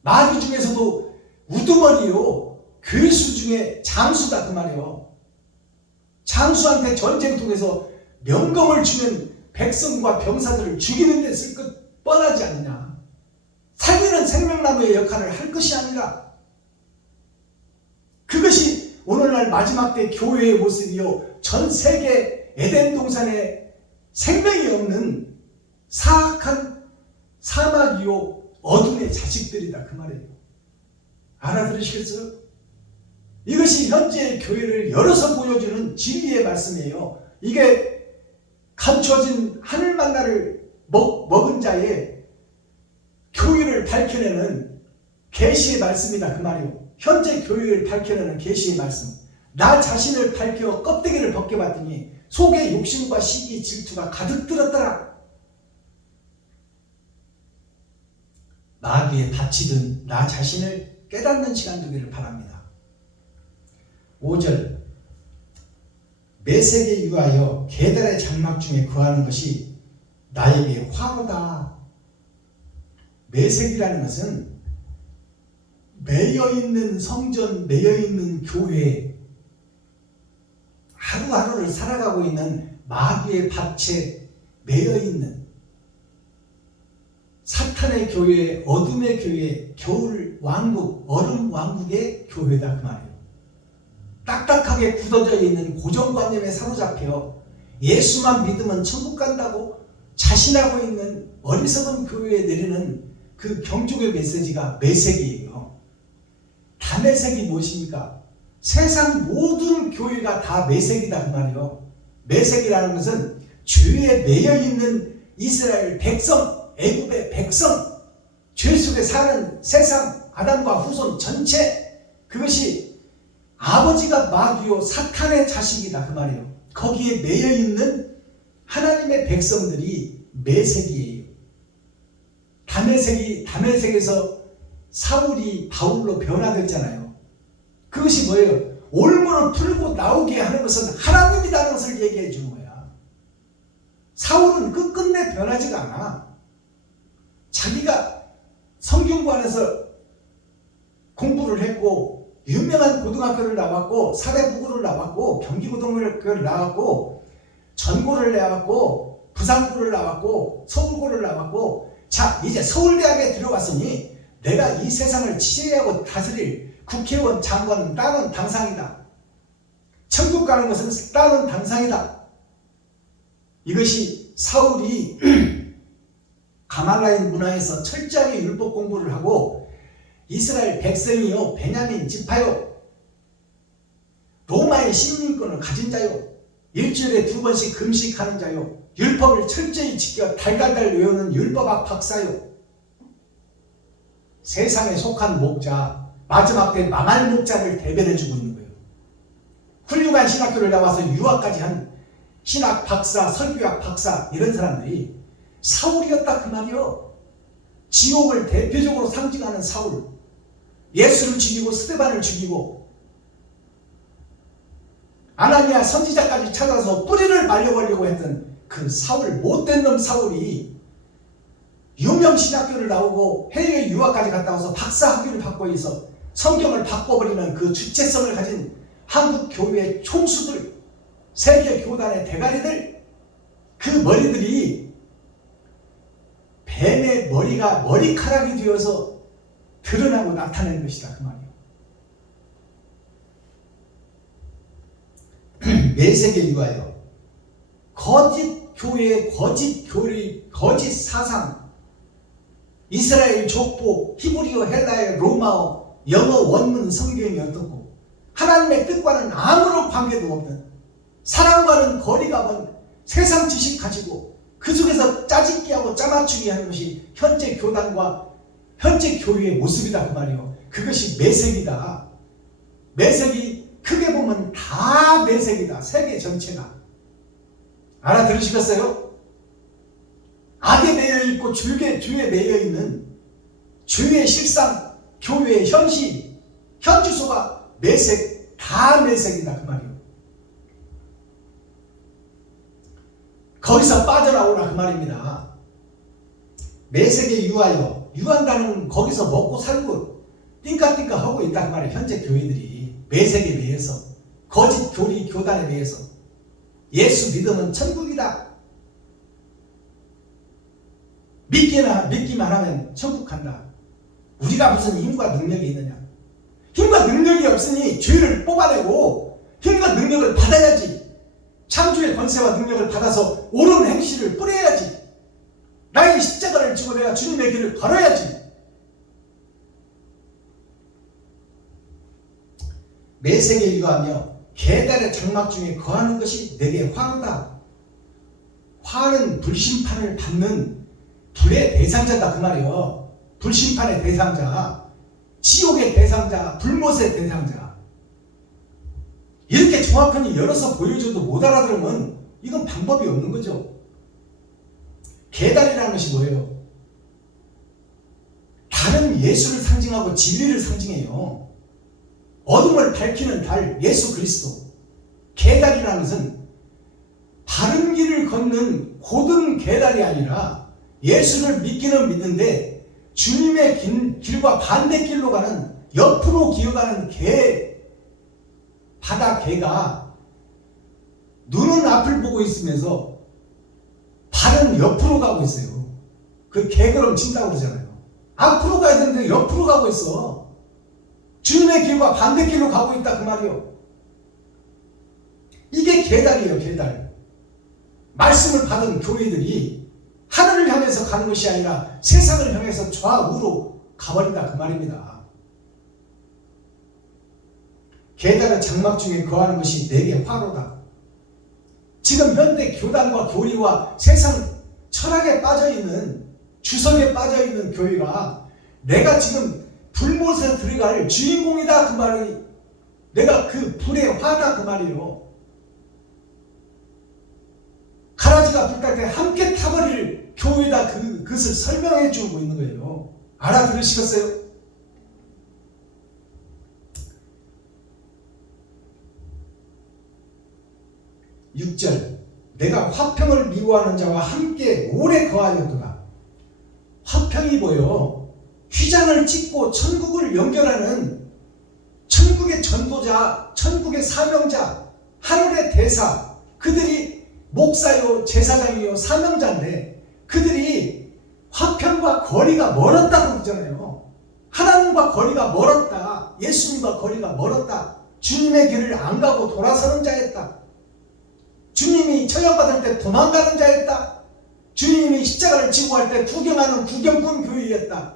마귀 중에서도 우두머리요, 괴수 중에 장수다 그 말이요. 장수한테 전쟁통에서 명검을 주면 백성과 병사들을 죽이는 데 쓸 것 뻔하지 않느냐. 살리는 생명나무의 역할을 할 것이 아니라, 그것이 오늘날 마지막 때 교회의 모습이요, 전 세계 에덴 동산에 생명이 없는 사악한 사막이요 어둠의 자식들이다 그 말이에요. 알아들으시겠어요? 이것이 현재의 교회를 열어서 보여주는 진리의 말씀이에요. 이게 감춰진 하늘 만나를 먹은 자의 교회를 밝혀내는 계시의 말씀이다 그 말이에요. 현재 교회를 밝혀내는 계시의 말씀. 나 자신을 밝혀 껍데기를 벗겨봤더니 속에 욕심과 시기 질투가 가득 들었더라. 마귀에 다치든 나 자신을 깨닫는 시간 되기를 바랍니다. 5절, 메색에 유하여 계달의 장막 중에 거하는 것이 나에게 화로다. 메색이라는 것은 매여있는 성전, 매여있는 교회, 하루하루를 살아가고 있는 마귀의 밭에 매여있는 사탄의 교회, 어둠의 교회, 겨울 왕국, 얼음 왕국의 교회다 그 말이에요. 딱딱하게 굳어져 있는 고정관념에 사로잡혀 예수만 믿으면 천국 간다고 자신하고 있는 어리석은 교회에 내리는 그 경종의 메시지가 메색이에요. 다메색이 무엇입니까? 세상 모든 교회가 다 메색이다 그 말이에요. 메색이라는 것은 죄에 매여있는 이스라엘 백성, 애굽의 백성, 죄 속에 사는 세상 아담과 후손 전체, 그것이 아버지가 마귀요 사탄의 자식이다 그 말이에요. 거기에 매여있는 하나님의 백성들이 메색이에요. 다메색에서 사울이 바울로 변화됐잖아요. 그것이 뭐예요? 올무를 풀고 나오게 하는 것은 하나님이라는 것을 얘기해 주는 거야. 사울은 끝끝내 변하지가 않아. 자기가 성균관에서 공부를 했고 유명한 고등학교를 나왔고 사대부고를 나왔고 경기고등학교를 나왔고 전고를 나왔고 부산고를 나왔고 서울고를 나왔고, 자 이제 서울대학에 들어왔으니 내가 이 세상을 지배하고 다스릴 국회의원 장관은 따는 당상이다. 천국 가는 것은 따는 당상이다. 이것이 사울이 가말라인 문화에서 철저하게 율법 공부를 하고 이스라엘 백성이요 베냐민 지파요 로마의 시민권을 가진 자요 일주일에 2번씩 금식하는 자요 율법을 철저히 지켜 달달달 외우는 율법학 박사요 세상에 속한 목자, 마지막 때 망할 목자를 대변해주고 있는 거예요. 훌륭한 신학교를 나와서 유학까지 한 신학 박사, 설교학 박사 이런 사람들이 사울이었다 그 말이요. 지옥을 대표적으로 상징하는 사울, 예수를 죽이고 스데반을 죽이고 아나니아 선지자까지 찾아서 뿌리를 말려버리고 했던 그 사울, 못된 놈 사울이 유명 신학교를 나오고 해외 유학까지 갔다 와서 박사 학위를 받고 있어 성경을 바꿔버리는 그 주체성을 가진 한국 교회의 총수들, 세계 교단의 대가리들, 그 머리들이 뱀의 머리가 머리카락이 되어서 드러나고 나타내는 것이다 그 말이에요. 메색에 유하여 거짓 교회, 거짓 교리, 거짓 사상, 이스라엘 족보, 히브리어, 헬라어, 로마어, 영어 원문 성경이 어떻고 하나님의 뜻과는 아무런 관계도 없는, 사람과는 거리가 먼 세상 지식 가지고 그 속에서 짜집기하고 짜맞추기 하는 것이 현재 교단과 현재 교회의 모습이다 그 말이에요. 그것이 메색이다. 메색이 크게 보면 다 메색이다. 세계 전체가. 알아들으시겠어요? 악에 매여있고 죄에 매여있는 죄의 실상, 교회의 현실, 현주소가 메색, 다 메색이다 그 말이에요. 거기서 빠져나오라 그 말입니다. 매색에 유하여, 유한다는 거기서 먹고 살고 띵까띵까 하고 있다 그 말이에요. 현재 교회들이 매색에 매여서, 거짓 교리 교단에 매여서 예수 믿으면 천국이다, 믿기만 하면 천국 간다. 우리가 무슨 힘과 능력이 있느냐? 힘과 능력이 없으니 죄를 뽑아내고 힘과 능력을 받아야지. 창조의 권세와 능력을 받아서 옳은 행실을 뿌려야지. 나의 십자가를 지고 내가 주님의 길을 걸어야지. 매색에 유하며 계달의 장막 중에 거하는 것이 내게 화로다. 화는 불심판을 받는 불의 대상자다 그 말이에요. 불심판의 대상자, 지옥의 대상자, 불못의 대상자. 이렇게 정확하게 열어서 보여줘도 못 알아들으면 이건 방법이 없는 거죠. 계달이라는 것이 뭐예요? 달은 예수를 상징하고 진리를 상징해요. 어둠을 밝히는 달, 예수 그리스도. 계달이라는 것은 바른 길을 걷는 고든 계달이 아니라 예수를 믿기는 믿는데 주님의 길과 반대길로 가는, 옆으로 기어가는 바다 개가 눈은 앞을 보고 있으면서 발은 옆으로 가고 있어요. 그 개걸음 친다고 그러잖아요. 앞으로 가야 되는데 옆으로 가고 있어. 주님의 길과 반대길로 가고 있다 그 말이요. 이게 계달이에요. 계달. 말씀을 받은 교회들이 하늘을 향해서 가는 것이 아니라 세상을 향해서 좌우로 가버린다 그 말입니다. 계달의 장막 중에 거하는 것이 내게 화로다. 지금 현대 교단과 교리와 세상 철학에 빠져있는, 주석에 빠져있는 교회가 내가 지금 불못에 들어갈 주인공이다 그 말이, 내가 그 불의 화다 그 말이요. 가라지가 불탈 때 함께 타버릴 교회다 그것을 설명해 주고 있는 거예요. 알아들으시겠어요? 육 절 내가 화평을 미워하는 자와 함께 오래 거하였도다. 화평이 뭐요? 휘장을 찢고 천국을 연결하는 천국의 전도자, 천국의 사명자, 하늘의 대사, 그들이 목사요, 제사장이요, 사명자인데 그들이 화평과 거리가 멀었다고 그러잖아요. 하나님과 거리가 멀었다. 예수님과 거리가 멀었다. 주님의 길을 안 가고 돌아서는 자였다. 주님이 처형받을 때 도망가는 자였다. 주님이 십자가를 지고 할 때 구경하는 구경꾼 교회였다.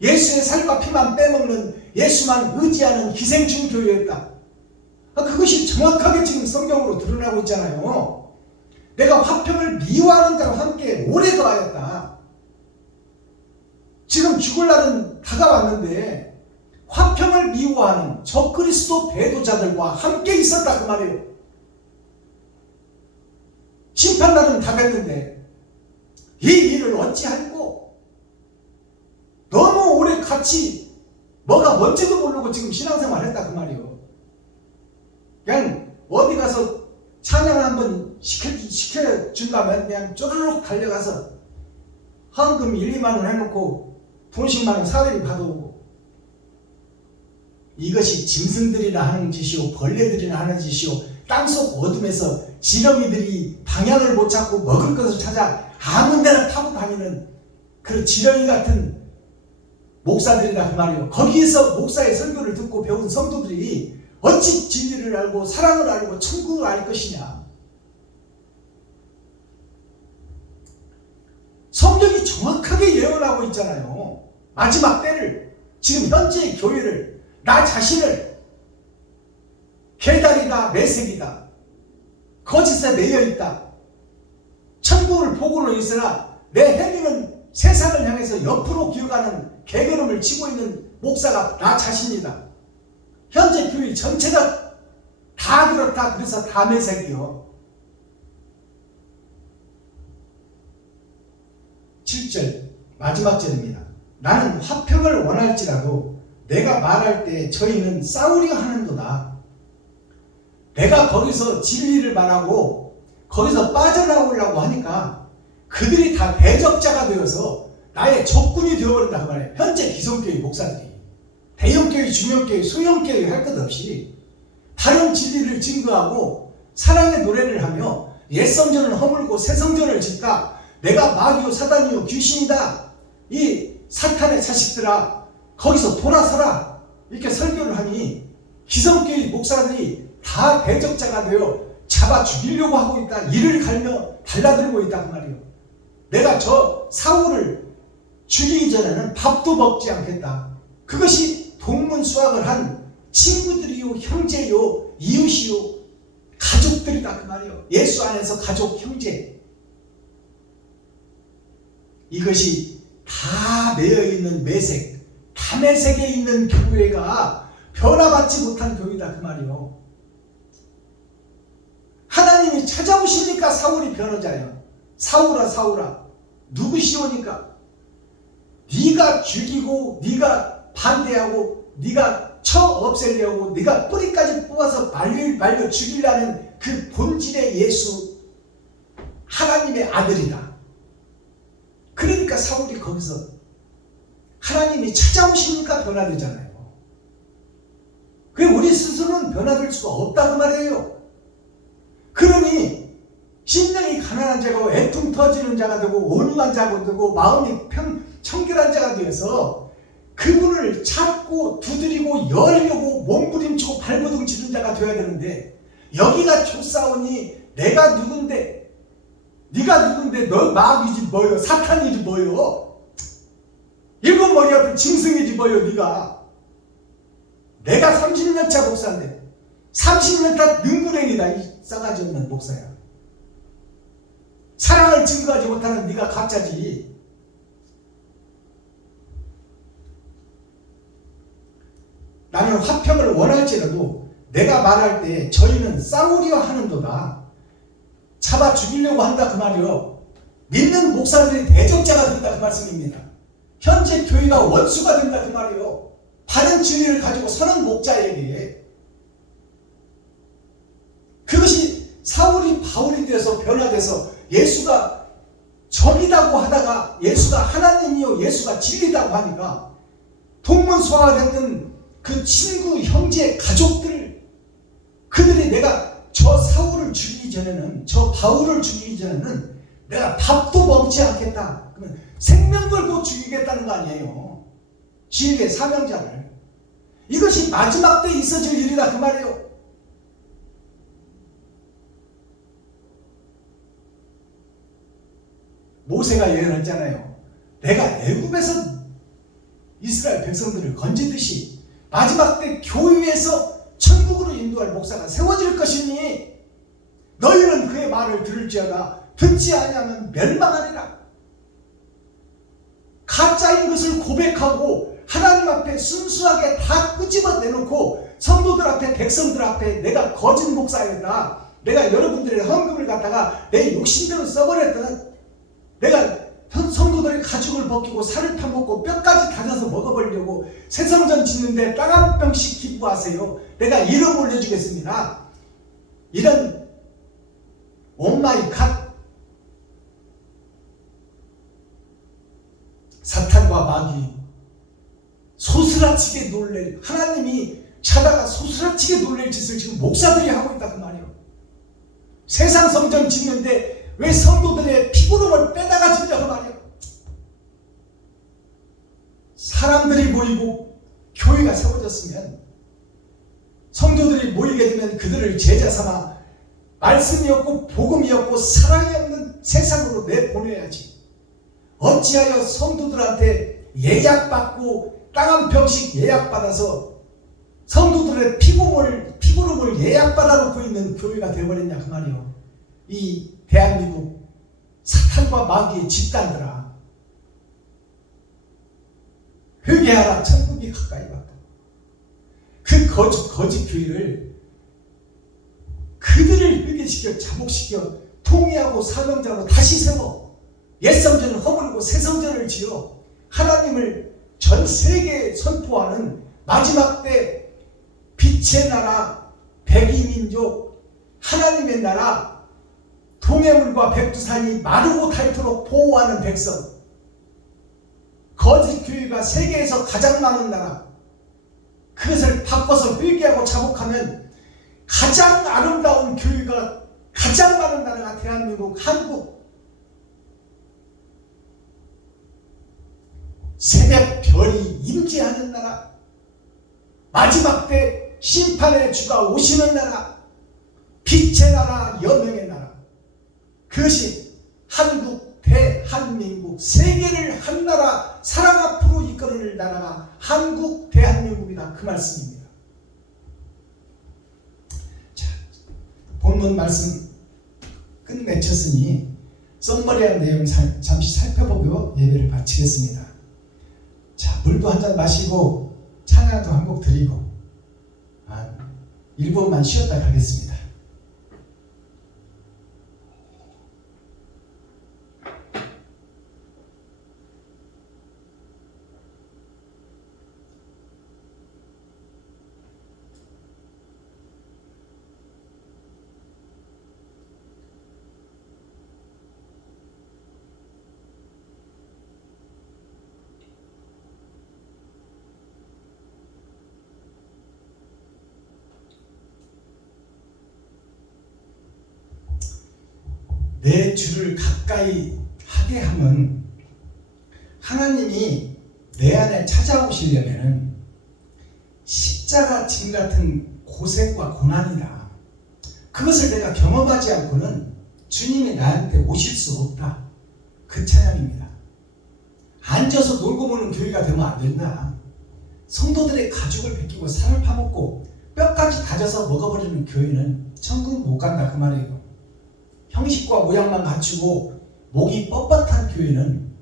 예수의 살과 피만 빼먹는, 예수만 의지하는 기생충 교회였다. 그것이 정확하게 지금 성경으로 드러나고 있잖아요. 내가 화평을 미워하는 자와 함께 오래 거하였다. 지금 죽을 날은 다가왔는데 화평을 미워하는 적그리스도 배도자들과 함께 있었다 그 말이에요. 심판날은 다가왔는데 이 일을 어찌할꼬? 너무 오래 같이 뭐가 뭔지도 모르고 지금 신앙생활 했다 그 말이에요. 그냥 어디 가서 찬양을 한번 시켜준다면 그냥 쪼르륵 달려가서 헌금 1, 2만 원 해놓고 돈 10만 원 사회비 받아오고, 이것이 짐승들이나 하는 짓이요, 벌레들이나 하는 짓이요, 땅속 어둠에서 지렁이들이 방향을 못 찾고 먹을 것을 찾아 아무 데나 타고 다니는 그 지렁이 같은 목사들이라 그 말이에요. 거기에서 목사의 설교를 듣고 배운 성도들이 어찌 진리를 알고 사랑을 알고 천국을 알 것이냐. 성경이 정확하게 예언하고 있잖아요. 마지막 때를, 지금 현재의 교회를, 나 자신을 계달이다, 매색이다, 거짓에 매여있다, 천국을 보고는 있으나 내 행위는 세상을 향해서 옆으로 기어가는 개걸음을 치고 있는 목사가 나 자신이다. 현재 교회 전체가 다 그렇다. 그래서 다 매색이요. 7절 마지막 절입니다. 나는 화평을 원할지라도 내가 말할 때 저희는 싸우려 하는도다. 내가 거기서 진리를 말하고 거기서 빠져나오려고 하니까 그들이 다 대적자가 되어서 나의 적군이 되어버린다 그 말이에요. 현재 기성교회 목사들이 대형교회, 중형교회, 소형교회 할 것 없이 다른 진리를 증거하고 사랑의 노래를 하며 옛성전을 허물고 새성전을 짓다. 내가 마귀요 사단이요 귀신이다. 이 사탄의 자식들아 거기서 돌아서라. 이렇게 설교를 하니 기성교회 목사들이 다 대적자가 되어 잡아 죽이려고 하고 있다. 이를 갈며 달라들고 있다 그 말이에요. 내가 저 사울을 죽이기 전에는 밥도 먹지 않겠다. 그것이 동문수학을 한 친구들이요 형제요 이웃이요 가족들이다 그 말이에요. 예수 안에서 가족 형제. 이것이 다 매여있는 매색, 담의색에 있는 교회가 변화받지 못한 교회다 그 말이에요. 하나님이 찾아오시니까 사울이 변호자예요. 사울아 사울아 누구시오니까? 네가 죽이고 네가 반대하고 네가 쳐 없애려고 네가 뿌리까지 뽑아서 말려 죽이려는 그 본질의 예수 하나님의 아들이다. 그러니까 사울이 거기서 하나님이 찾아오시니까 변화되잖아요. 그래 우리 스스로는 변화될 수가 없다 그 말이에요. 그러니 심령이 가난한 자가 애통 터지는 자가 되고 온유한 자가 되고 마음이 청결한 자가 되어서 그분을 찾고 두드리고 열려고 몸부림치고 발버둥 치는 자가 되어야 되는데 여기가 조사오니 내가 누군데 네가 누군데 너 마귀지 뭐요 사탄이지 뭐요 일곱 머리 앞에 짐승이지 뭐요 네가 내가 30년차 목사인데 30년 다 능구랭이다 이 싸가지 없는 목사야. 사랑을 증거하지 못하는 네가 가짜지. 나는 화평을 원할지라도 내가 말할 때 저희는 싸우려 하는도다. 잡아 죽이려고 한다 그 말이요. 믿는 목사들이 대적자가 된다 그 말씀입니다. 현재 교회가 원수가 된다 그 말이요. 바른 진리를 가지고 서는 목자에게 그것이 사울이 바울이 되어서 변화돼서 예수가 적이라고 하다가 예수가 하나님이요 예수가 진리라고 하니까 동문수화가 됐던 그 친구, 형제, 가족들 그들이 내가 저 사울을 죽이기 전에는 저 바울을 죽이기 전에는 내가 밥도 먹지 않겠다. 그러면 생명 걸고 죽이겠다는 거 아니에요. 진리의 사명자를. 이것이 마지막 때 있어질 일이다 그 말이에요. 모세가 예언했잖아요. 내가 애굽에서 이스라엘 백성들을 건지듯이 마지막 때 교회에서 천국으로 인도할 목사가 세워질 것이니 너희는 그의 말을 들을지어다 듣지 아니하면 멸망하리라. 가짜인 것을 고백하고 하나님 앞에 순수하게 다 끄집어 내놓고 성도들 앞에 백성들 앞에 내가 거짓 목사였다. 내가 여러분들의 헌금을 갖다가 내 욕심대로 써버렸다. 내가 성도들의 가죽을 벗기고 살을 타먹고 뼈까지 다져서 먹어버리려고 새성전 짓는데 땅 한 병씩 기부하세요. 내가 이름 올려주겠습니다. 이런 오마이 갓 사탄과 마귀 소스라치게 놀랄 하나님이 찾아가 소스라치게 놀랄 짓을 지금 목사들이 하고 있다 그 말이에요. 세상 성전 짓는데 왜 성도들의 피부름을 빼다가 짓냐고 말이에요. 사람들이 모이고 교회가 세워졌으면 성도들이 모이게 되면 그들을 제자 삼아 말씀이 없고 복음이 없고 사랑이 없는 세상으로 내보내야지. 어찌하여 성도들한테 예약받고 땅 한 평씩 예약받아서 성도들의 피부름을 예약받아 놓고 있는 교회가 되어버렸냐 그 말이에요. 이 대한민국 사탄과 마귀의 집단들아 회개하라. 천국이 가까이 왔다. 그 거짓 교회를 그들을 회개시켜 자복시켜 통일하고 사명자로 다시 세워 옛성전을 허물고 새성전을 지어 하나님을 전 세계에 선포하는 마지막 때 빛의 나라 백이민족 하나님의 나라 동해물과 백두산이 마르고 닳도록 보호하는 백성, 거짓 교회가 세계에서 가장 많은 나라, 그것을 바꿔서 회개하고 자복하면 가장 아름다운 교회가 가장 많은 나라가 대한민국, 한국. 새벽 별이 임재하는 나라, 마지막 때 심판의 주가 오시는 나라, 빛의 나라, 여명의 나라. 그것이 한국, 대한민국, 세계를 한 나라, 사랑 앞으로 이끌어낼 나라가 한국, 대한민국이다. 그 말씀입니다. 자, 본문 말씀 끝맺혔으니 썸머리한 내용 잠시 살펴보고 예배를 마치겠습니다. 자, 물도 한잔 마시고 찬양도 한 곡 드리고 1분만 쉬었다 가겠습니다. 내 주를 가까이 하게 하면 하나님이 내 안에 찾아오시려면 십자가 짐 같은 고생과 고난이다. 그것을 내가 경험하지 않고는 주님이 나한테 오실 수 없다. 그 찬양입니다. 앉아서 놀고 보는 교회가 되면 안 된다. 성도들의 가죽을 벗기고 살을 파먹고 뼈까지 다져서 먹어버리는 교회는 천국 못 간다. 그 말이에요. 형식과 모양만 갖추고 목이 뻣뻣한 교회는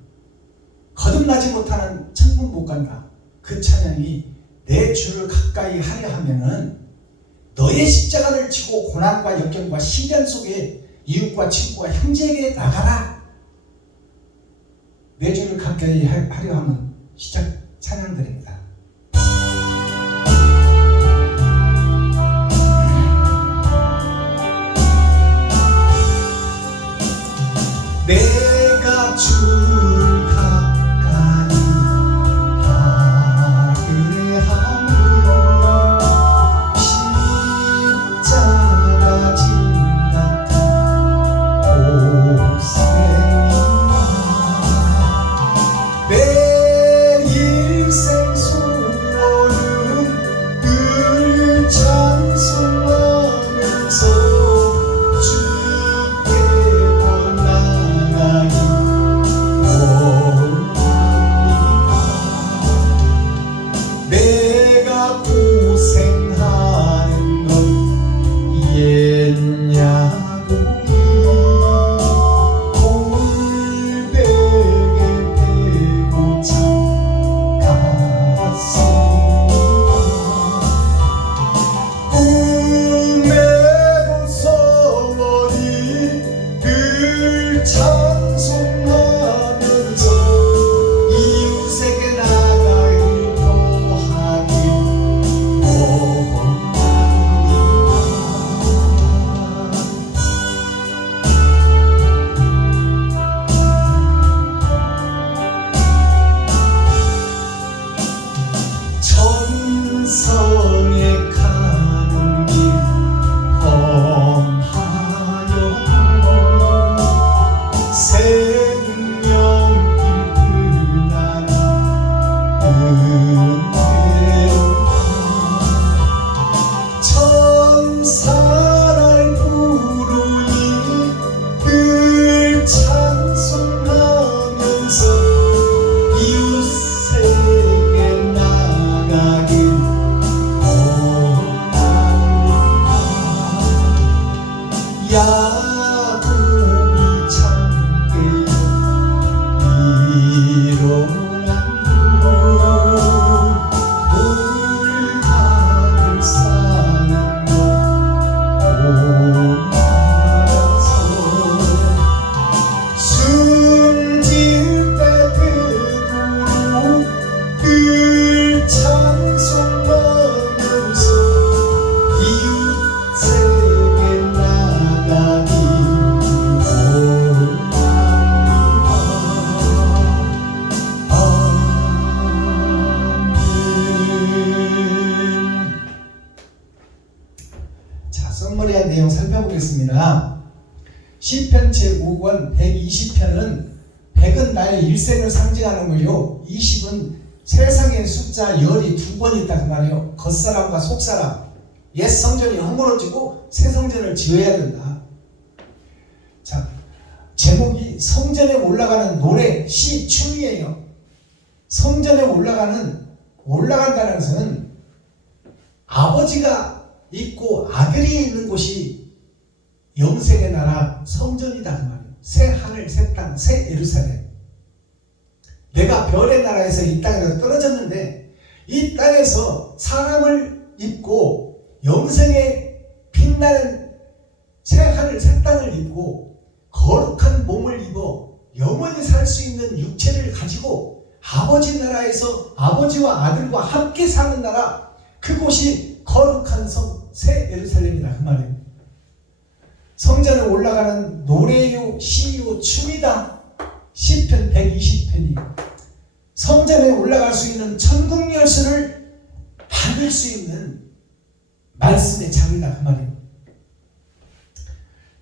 거듭나지 못하는 천국 못 간다. 그 찬양이 내 주를 가까이 하려 하면은 너의 십자가를 지고 고난과 역경과 시련 속에 이웃과 친구와 형제에게 나가라. 내 주를 가까이 하려 하면 시작 찬양드립니다. 내가 주를 가까이 하게 하면 십자가 짐 같은 고생이나 내 일생 시편 제5권 120편은 100은 나의 일생을 상징하는 거요. 20은 세상의 숫자 열이 2번 있다 그 말이에요. 겉사람과 속사람. 옛 성전이 허물어지고 새 성전을 지어야 된다. 자, 제목이 성전에 올라가는 노래, 시, 춤이에요. 성전에 올라간다는 것은 아버지가 있고 아들이 있는 곳이 영생의 나라 성전이다 그 말이에요. 새 하늘, 새 땅, 새 예루살렘. 내가 별의 나라에서 이 땅에서 떨어졌는데 이 땅에서 사람을 입고 영생의 빛나는 새 하늘, 새 땅을 입고 거룩한 몸을 입어 영원히 살 수 있는 육체를 가지고 아버지 나라에서 아버지와 아들과 함께 사는 나라, 그곳이 거룩한 성, 새 예루살렘이다 그 말이에요. 성전에 올라가는 노래요, 시요, 춤이다. 시편 120편이 성전에 올라갈 수 있는 천국 열쇠를 받을 수 있는 말씀의 장이다 그 말이에요.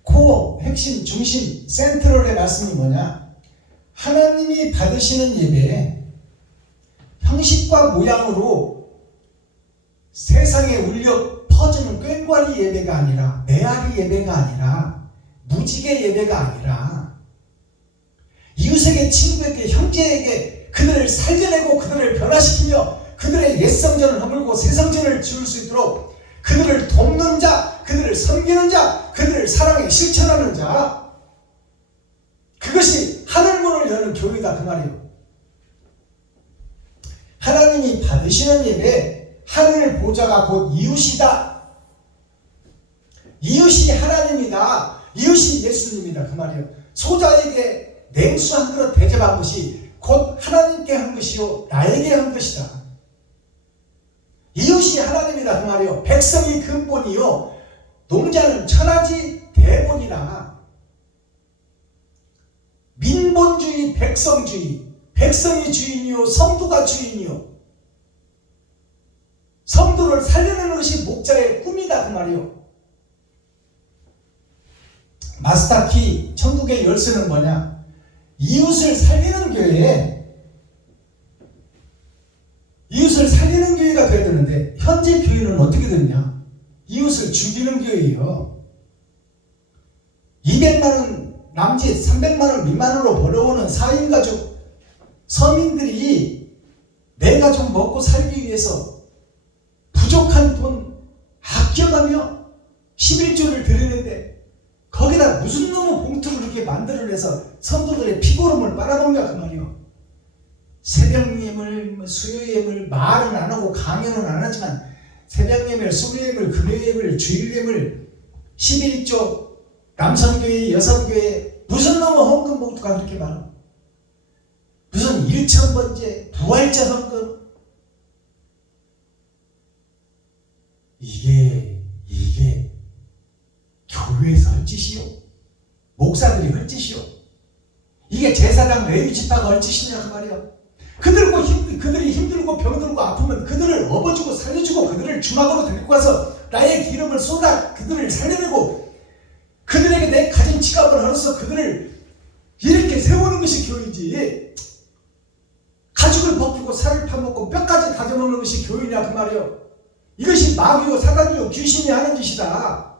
코어, 핵심, 중심, 센트럴의 말씀이 뭐냐? 하나님이 받으시는 예배에 형식과 모양으로 세상에 울려 퍼지는 꽹과리 예배가 아니라, 메아리 예배가 아니라, 무지개 예배가 아니라, 이웃에게, 친구에게, 형제에게 그들을 살려내고 그들을 변화시키며 그들의 옛 성전을 허물고 새 성전을 지을 수 있도록 그들을 돕는 자, 그들을 섬기는 자, 그들을 사랑에 실천하는 자, 그것이 하늘문을 여는 교회다 그 말이에요. 하나님이 받으시는 예배, 하늘 보좌가 곧 이웃이다. 이웃이 하나님이다. 이웃이 예수님이다 그 말이에요. 소자에게 냉수 한 그릇 대접한 것이 곧 하나님께 한 것이요 나에게 한 것이다. 이웃이 하나님이다 그 말이에요. 백성이 근본이요 농자는 천하지 대본이라. 민본주의, 백성주의, 백성이 주인이요 성도가 주인이요 성도를 살려내는 것이 목자의 꿈이다 그 말이에요. 마스터키 천국의 열쇠는 뭐냐? 이웃을 살리는 교회에, 이웃을 살리는 교회가 되어야 되는데 현재 교회는 어떻게 됐냐? 이웃을 죽이는 교회예요. 200만원 남짓 300만원 미만으로 벌어오는 4인 가족 서민들이 내 가족 먹고 살기 위해서 부족한 돈 아껴가며 11조를 드리는데 거기다 무슨 놈의 봉투를 이렇게 만들어내서 성도들의 피고름을 빨아먹냐 그 말이요. 새벽 예물, 수요 예물 말은 안 하고 강연은 안 하지만 새벽 예물, 수요 예물, 금요 예물, 주일 예물 11조 남성교회, 여성교회 무슨 놈의 헌금 봉투가 그렇게 많아? 무슨 1,000번째 부활자 헌금? 이게 교회에서 할 짓이요? 목사들이 할 짓이요? 이게 제사장 레위 지파가 할 짓이냐 그 말이야. 그들이 힘들고 병들고 아프면 그들을 업어주고 살려주고 그들을 주막으로 데리고 가서 나의 기름을 쏟아 그들을 살려내고 그들에게 내 가진 지갑을 헐어서 그들을 이렇게 세우는 것이 교회지. 가죽을 벗기고 살을 파먹고 뼈까지 다져먹는 것이 교회냐 그 말이요. 이것이 마귀요 사단이요 귀신이 하는 짓이다.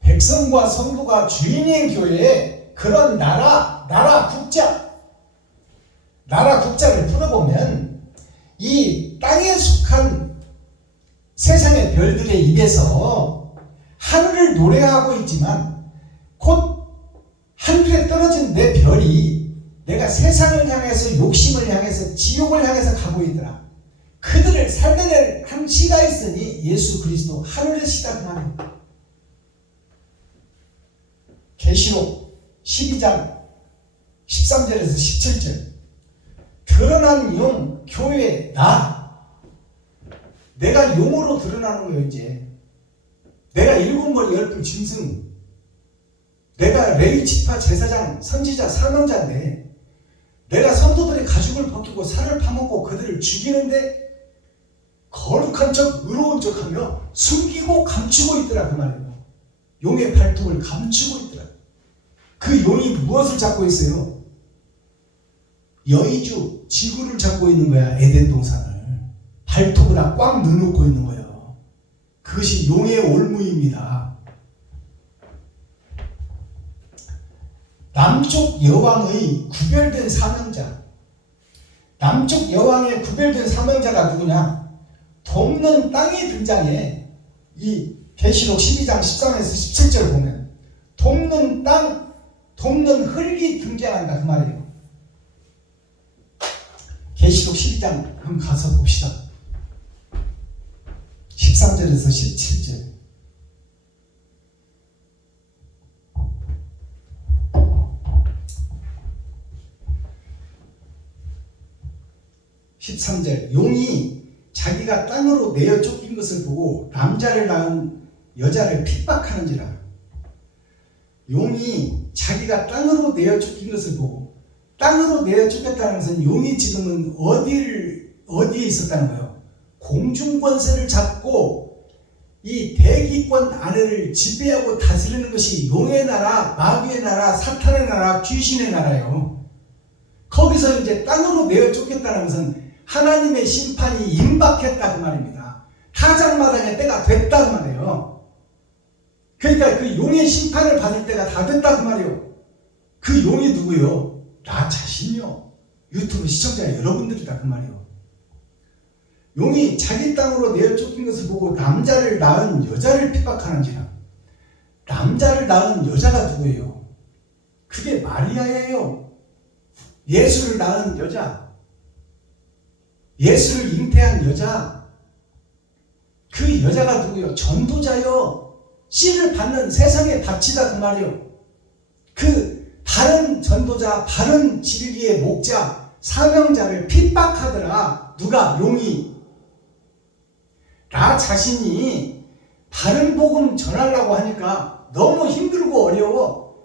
백성과 성도가 주인인 교회에 그런 나라 국자를 풀어보면 이 땅에 속한 세상의 별들의 입에서 하늘을 노래하고 있지만 곧 하늘에 떨어진 내 별이 내가 세상을 향해서 욕심을 향해서 지옥을 향해서 가고 있더라. 그들을 살려낼 한 시가 있으니 예수 그리스도 하늘의 시다 그 말입니다. 계시록 12장 13절에서 17절 드러난 용 교회 내가 용으로 드러나는 거예요. 이제 내가 7머리 10뿔 짐승, 내가 레위 지파 제사장 선지자 사명자인데 내가 성도들의 가죽을 벗기고 살을 파먹고 그들을 죽이는데 거룩 거룩한 척 의로운 척하며 숨기고 감추고 있더라 그 말이에요. 용의 발톱을 감추고 있더라. 그 용이 무엇을 잡고 있어요? 여의주 지구를 잡고 있는 거야. 에덴 동산을 발톱을 다 꽉 눌러놓고 있는 거예요. 그것이 용의 올무입니다. 남쪽 여왕의 구별된 사명자, 남쪽 여왕의 구별된 사명자가 누구냐? 돕는 땅이 등장해. 이 계시록 12장 13에서 17절 보면 돕는 땅, 돕는 흙이 등장한다 그 말이에요. 계시록 12장 한번 가서 봅시다. 13절에서 17절. 용이 자기가 땅으로 내어 쫓긴 것을 보고 남자를 낳은 여자를 핍박하는지라. 용이 자기가 땅으로 내어 쫓긴 것을 보고, 땅으로 내어 쫓겼다는 것은 용이 지금은 어디에 있었다는 거예요? 공중권세를 잡고 이 대기권 아래를 지배하고 다스리는 것이 용의 나라, 마귀의 나라, 사탄의 나라, 귀신의 나라예요. 거기서 이제 땅으로 내어 쫓겼다는 것은 하나님의 심판이 임박했다 그 말입니다. 타작마당의 때가 됐다 그 말이에요. 그러니까 그 용의 심판을 받을 때가 다 됐다 그 말이에요. 그 용이 누구요? 나 자신이요. 유튜브 시청자 여러분들이다 그 말이에요. 용이 자기 땅으로 내어 쫓긴 것을 보고 남자를 낳은 여자를 핍박하는지라. 남자를 낳은 여자가 누구예요? 그게 마리아예요. 예수를 낳은 여자, 예수를 잉태한 여자. 그 여자가 누구요? 전도자요. 씨를 받는 세상의 밭이다 그 말이요. 그 바른 전도자, 바른 진리의 목자, 사명자를 핍박하더라. 누가? 용이. 나 자신이 바른 복음 전하려고 하니까 너무 힘들고 어려워.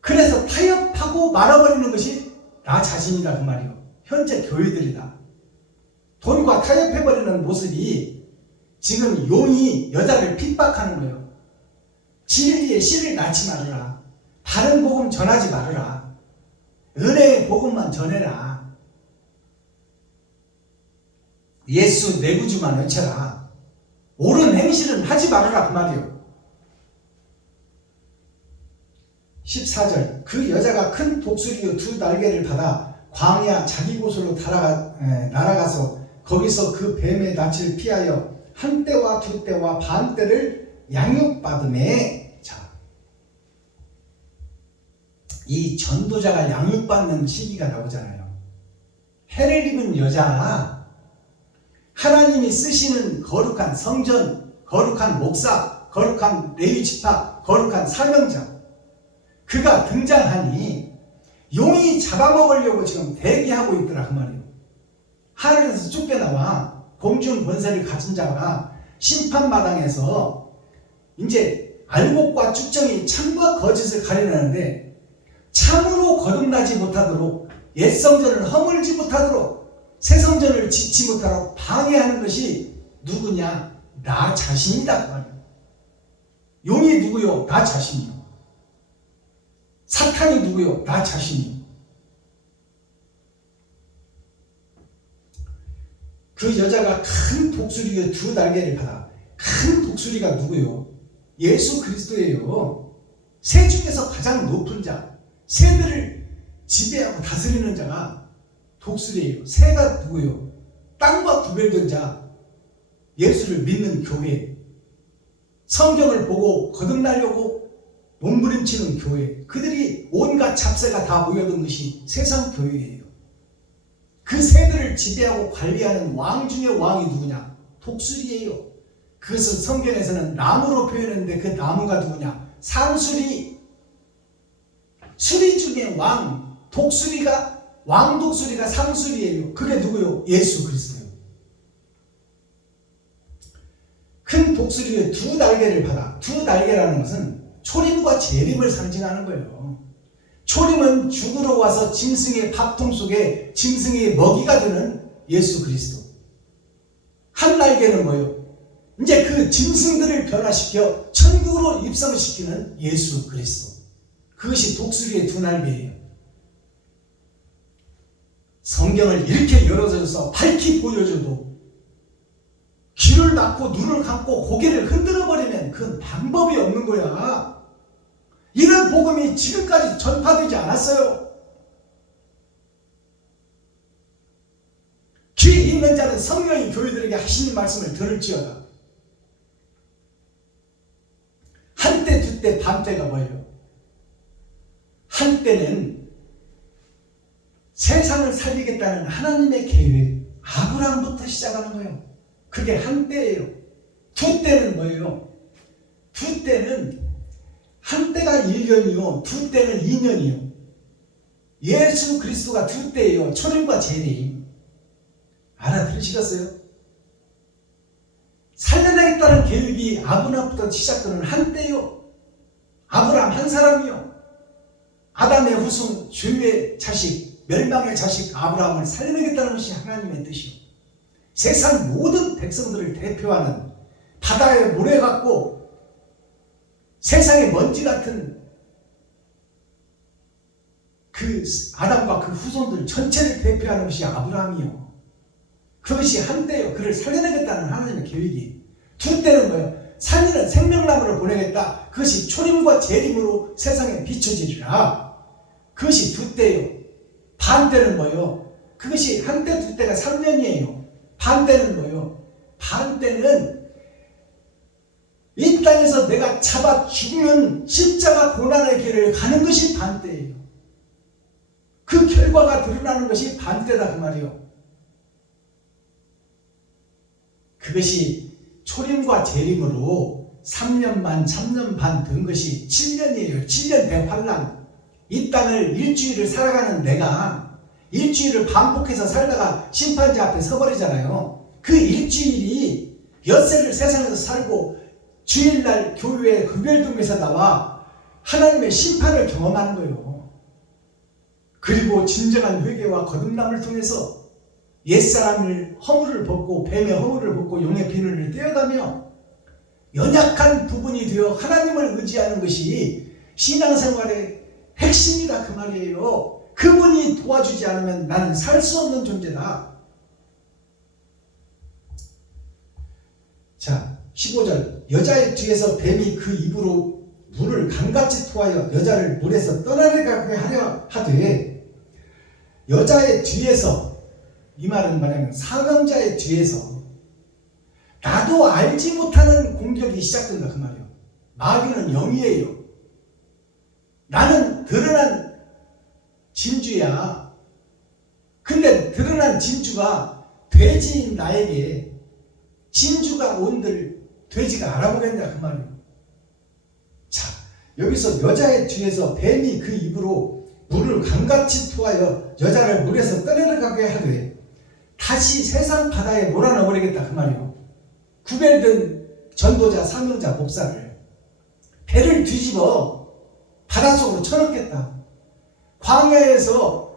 그래서 타협하고 말아버리는 것이 나 자신이다 그 말이요. 현재 교회들이다. 돈과 타협해버리는 모습이 지금 용이 여자를 핍박하는 거예요. 진리의 씨를 낳지 말아라. 바른 복음 전하지 말아라. 은혜의 복음만 전해라. 예수 내 구주만 외쳐라. 옳은 행실은 하지 말아라 그 말이에요. 14절. 그 여자가 큰 독수리요 두 날개를 받아 광야 자기 곳으로 날아가서 거기서 그 뱀의 낯을 피하여 한 때와 두 때와 반 때를 양육받음에. 자, 이 전도자가 양육받는 시기가 나오잖아요. 해를 입은 여자, 하나님이 쓰시는 거룩한 성전, 거룩한 목사, 거룩한 레위 지파, 거룩한 사명자, 그가 등장하니 용이 잡아먹으려고 지금 대기하고 있더라 그 말이에요. 하늘에서 쫓겨나와 공중 권세를 가진 자가 심판마당에서 이제 알곡과 쭉정이 참과 거짓을 가려내는데 참으로 거듭나지 못하도록, 옛 성전을 허물지 못하도록, 새 성전을 짓지 못하도록 방해하는 것이 누구냐? 나 자신이다 그 말이에요. 용이 누구요? 나 자신이요. 사탄이 누구요? 나 자신이요. 그 여자가 큰 독수리의 두 날개를 받아. 큰 독수리가 누구요? 예수 그리스도예요. 새 중에서 가장 높은 자, 새들을 지배하고 다스리는 자가 독수리예요. 새가 누구요? 땅과 구별된 자, 예수를 믿는 교회, 성경을 보고 거듭나려고 몸부림치는 교회, 그들이 온갖 잡새가 다 모여든 것이 세상 교회예요. 그 새들을 지배하고 관리하는 왕 중의 왕이 누구냐? 독수리예요. 그것을 성경에서는 나무로 표현했는데 그 나무가 누구냐? 상수리. 수리 중에 왕, 독수리가, 왕독수리가 상수리예요. 그게 누구요? 예수 그리스도예요. 큰 독수리의 두 날개를 받아. 두 날개라는 것은 초림과 재림을 상징하는 거예요. 초림은 죽으러 와서 짐승의 밥통 속에 짐승의 먹이가 되는 예수 그리스도. 한 날개는 뭐예요? 이제 그 짐승들을 변화시켜 천국으로 입성시키는 예수 그리스도. 그것이 독수리의 두 날개예요. 성경을 이렇게 열어줘서 밝히 보여줘도 귀를 닫고 눈을 감고 고개를 흔들어 버리면 그건 방법이 없는 거야. 이런 복음이 지금까지 전파되지 않았어요. 귀 있는 자는 성령이 교회들에게 하시는 말씀을 들을지어다. 한때 두때 반때가 뭐예요? 한때는 세상을 살리겠다는 하나님의 계획, 아브라함부터 시작하는 거예요. 그게 한때예요. 두때는 뭐예요? 두때는 한때가 1년이요, 두때는 2년이요. 예수 그리스도가 두때예요. 초림과 재림. 알아들으시겠어요? 살려내겠다는 계획이 아브라함부터 시작되는 한때요. 아브라함 한 사람이요. 아담의 후손, 죄의 자식, 멸망의 자식 아브라함을 살려내겠다는 것이 하나님의 뜻이요. 세상 모든 백성들을 대표하는 바다의 모래 같고 세상의 먼지 같은 그 아담과 그 후손들 전체를 대표하는 것이 아브라함이요. 그것이 한때요. 그를 살려내겠다는 하나님의 계획이. 두때는 뭐예요? 살리는 생명나무를 보내겠다. 그것이 초림과 재림으로 세상에 비춰지리라. 그것이 두때요. 반때는 뭐예요? 그것이 한때 두때가 3년이에요. 반때는 뭐예요? 반때는 이 땅에서 내가 잡아 죽는 십자가 고난의 길을 가는 것이 반때예요. 그 결과가 드러나는 것이 반때다 그 말이에요. 그것이 초림과 재림으로 3년 반, 3년 반 된 것이 7년이에요. 7년 대환란. 이 땅을 일주일을 살아가는 내가 일주일을 반복해서 살다가 심판자 앞에 서버리잖아요. 그 일주일이 엿새를 세상에서 살고 주일날 교회에 금요일동에서 나와 하나님의 심판을 경험하는 거예요. 그리고 진정한 회개와 거듭남을 통해서 옛사람을 허물을 벗고 뱀의 허물을 벗고 용의 비늘을 떼어가며 연약한 부분이 되어 하나님을 의지하는 것이 신앙생활의 핵심이다 그 말이에요. 그분이 도와주지 않으면 나는 살 수 없는 존재다. 자, 15절. 여자의 뒤에서 뱀이 그 입으로 물을 강같이 토하여 여자를 물에서 떠나게 하려 하되, 여자의 뒤에서, 이 말은 뭐냐면 사명자의 뒤에서 나도 알지 못하는 공격이 시작된다 그 말이에요. 마귀는 영이에요. 나는 드러난 진주야. 근데 드러난 진주가 돼지인 나에게 진주가 온들 돼지가 알아보겠냐 그 말이에요. 자, 여기서 여자의 뒤에서 뱀이 그 입으로 물을 강같이 토하여 여자를 물에서 떠내려가게 하되 다시 세상 바다에 몰아넣어버리겠다 그 말이에요. 구별된 전도자, 사명자, 목사를 배를 뒤집어 바닷속으로 쳐넣겠다. 광야에서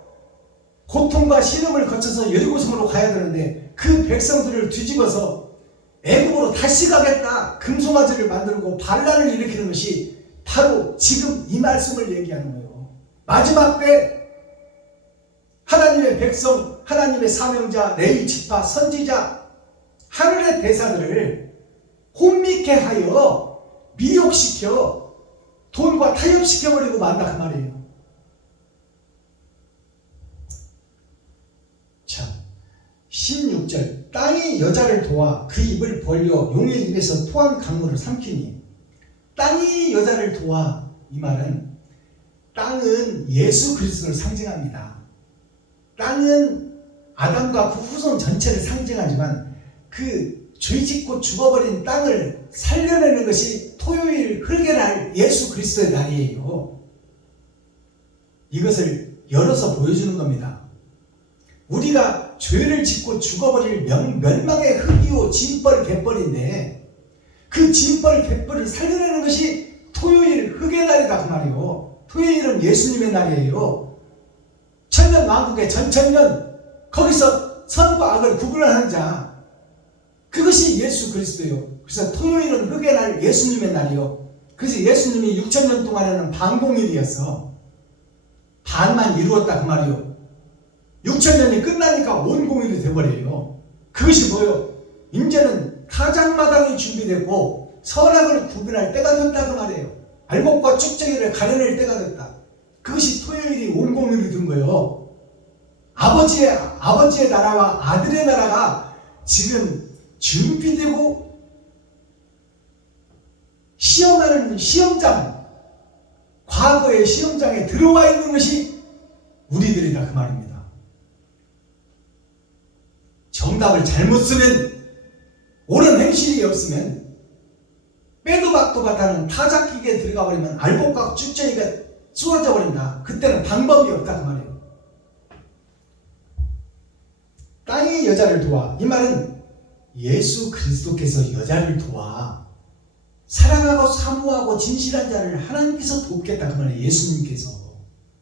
고통과 신음을 거쳐서 여리고성으로 가야 되는데 그 백성들을 뒤집어서 애국으로 다시 가겠다. 금송아지를 만들고 반란을 일으키는 것이 바로 지금 이 말씀을 얘기하는 거예요. 마지막 때 하나님의 백성, 하나님의 사명자, 레위 지파, 선지자, 하늘의 대사들을 혼미케 하여 미혹시켜 돈과 타협시켜버리고 만다 그 말이에요. 자, 16절. 땅이 여자를 도와 그 입을 벌려 용의 입에서 토한 강물을 삼키니. 땅이 여자를 도와, 이 말은 땅은 예수 그리스도를 상징합니다. 땅은 아담과 그 후손 전체를 상징하지만 그 죄짓고 죽어버린 땅을 살려내는 것이 토요일 흙의 예수 그리스도의 날이에요. 이것을 열어서 보여주는 겁니다. 우리가 죄를 짓고 죽어버릴 멸망의 흙이요 진벌 갯벌인데 그 진벌 갯벌을 살려내는 것이 토요일 흙의 날이다 그 말이에요. 토요일은 예수님의 날이에요. 천년왕국의 전천년, 거기서 선과 악을 구분하는 자, 그것이 예수 그리스도예요. 그래서 토요일은 흑의 날, 예수님의 날이요. 그래서 예수님이 6,000년 동안에는 반공일이었어. 반만 이루었다 그 말이요. 6,000년이 끝나니까 온 공일이 돼버려요. 그것이 뭐예요? 이제는 타작마당이 준비됐고 선악을 구분할 때가 됐다 그 말이에요. 알곡과 쭉정이를 가려낼 때가 됐다. 그것이 토요일이 온 공일이 된 거예요. 아버지의 나라와 아들의 나라가 지금 준비되고 시험하는 시험장, 과거의 시험장에 들어와 있는 것이 우리들이다 그 말입니다. 정답을 잘못 쓰면, 옳은 행실이 없으면, 빼도 박도 박하는 타작기계에 들어가 버리면 알곡과 쭉정이가 쏟아져 버린다. 그때는 방법이 없다 그 말이에요. 땅이 여자를 도와. 이 말은 예수 그리스도께서 여자를 도와 사랑하고 사모하고 진실한 자를 하나님께서 돕겠다 그 말이에요. 예수님께서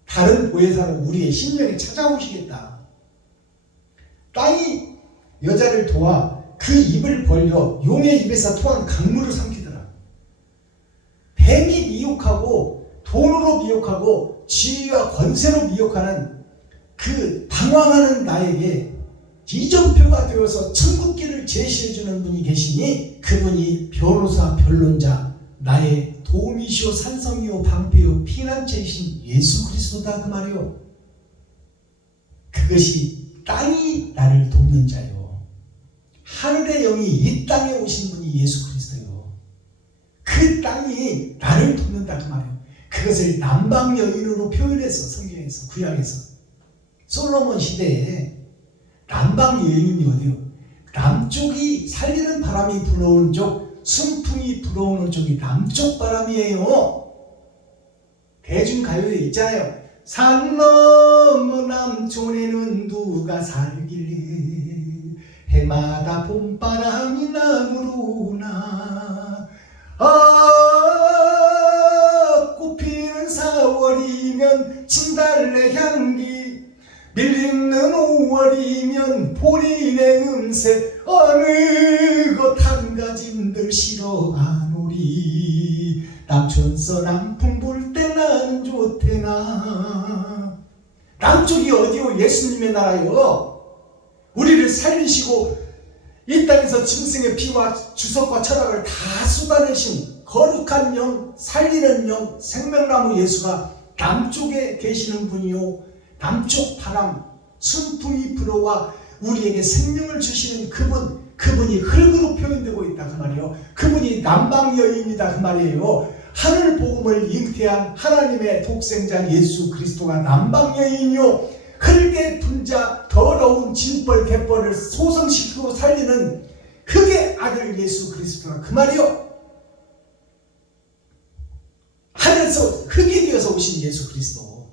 다른 보혜사로 우리의 심령에 찾아오시겠다. 땅이 여자를 도와 그 입을 벌려 용의 입에서 토한 강물을 삼키더라. 뱀이 미혹하고 돈으로 미혹하고 지위와 권세로 미혹하는 그 방황하는 나에게 이정표가 되어서 천국길을 제시해주는 분이 계시니 그분이 변호사 변론자 나의 도움이시오 산성이요 방패요 피난처이신 예수 그리스도다 그 말이요. 그것이 땅이 나를 돕는 자요. 하늘의 영이 이 땅에 오신 분이 예수 그리스도요. 그 땅이 나를 돕는다 그 말이에요. 그것을 남방 여인으로 표현해서 성경에서 구약에서 솔로몬 시대에 남방 여인이 어디요? 남쪽이 살리는 바람이 불어오는 쪽, 순풍이 불어오는 쪽이 남쪽 바람이에요. 대중가요에 있잖아요. 산 너머 남촌에는 누가 살길래 해마다 봄바람이 남으로나 꽃피는 4월이면 진달래 향기 밀리는 5월이면 보리의 음색 어느 것 한 가짐들 싫어하노리 남촌서 남풍 불 때 나는 좋대나. 남쪽이 어디요? 예수님의 나라요. 우리를 살리시고 이 땅에서 짐승의 피와 주석과 철학을 다 쏟아내신 거룩한 영, 살리는 영, 생명나무 예수가 남쪽에 계시는 분이요. 남쪽 바람, 순풍이 불어와 우리에게 생명을 주시는 그분이 흙으로 표현되고 있다 그 말이에요. 그분이 남방 여인이다 그 말이에요. 하늘 복음을 잉태한 하나님의 독생자 예수 그리스도가 남방 여인이요. 흙의 분자 더러운 진벌 갯벌을 소성시키고 살리는 흙의 아들 예수 그리스도가 그 말이요. 하늘에서 흙이 되어서 오신 예수 그리스도.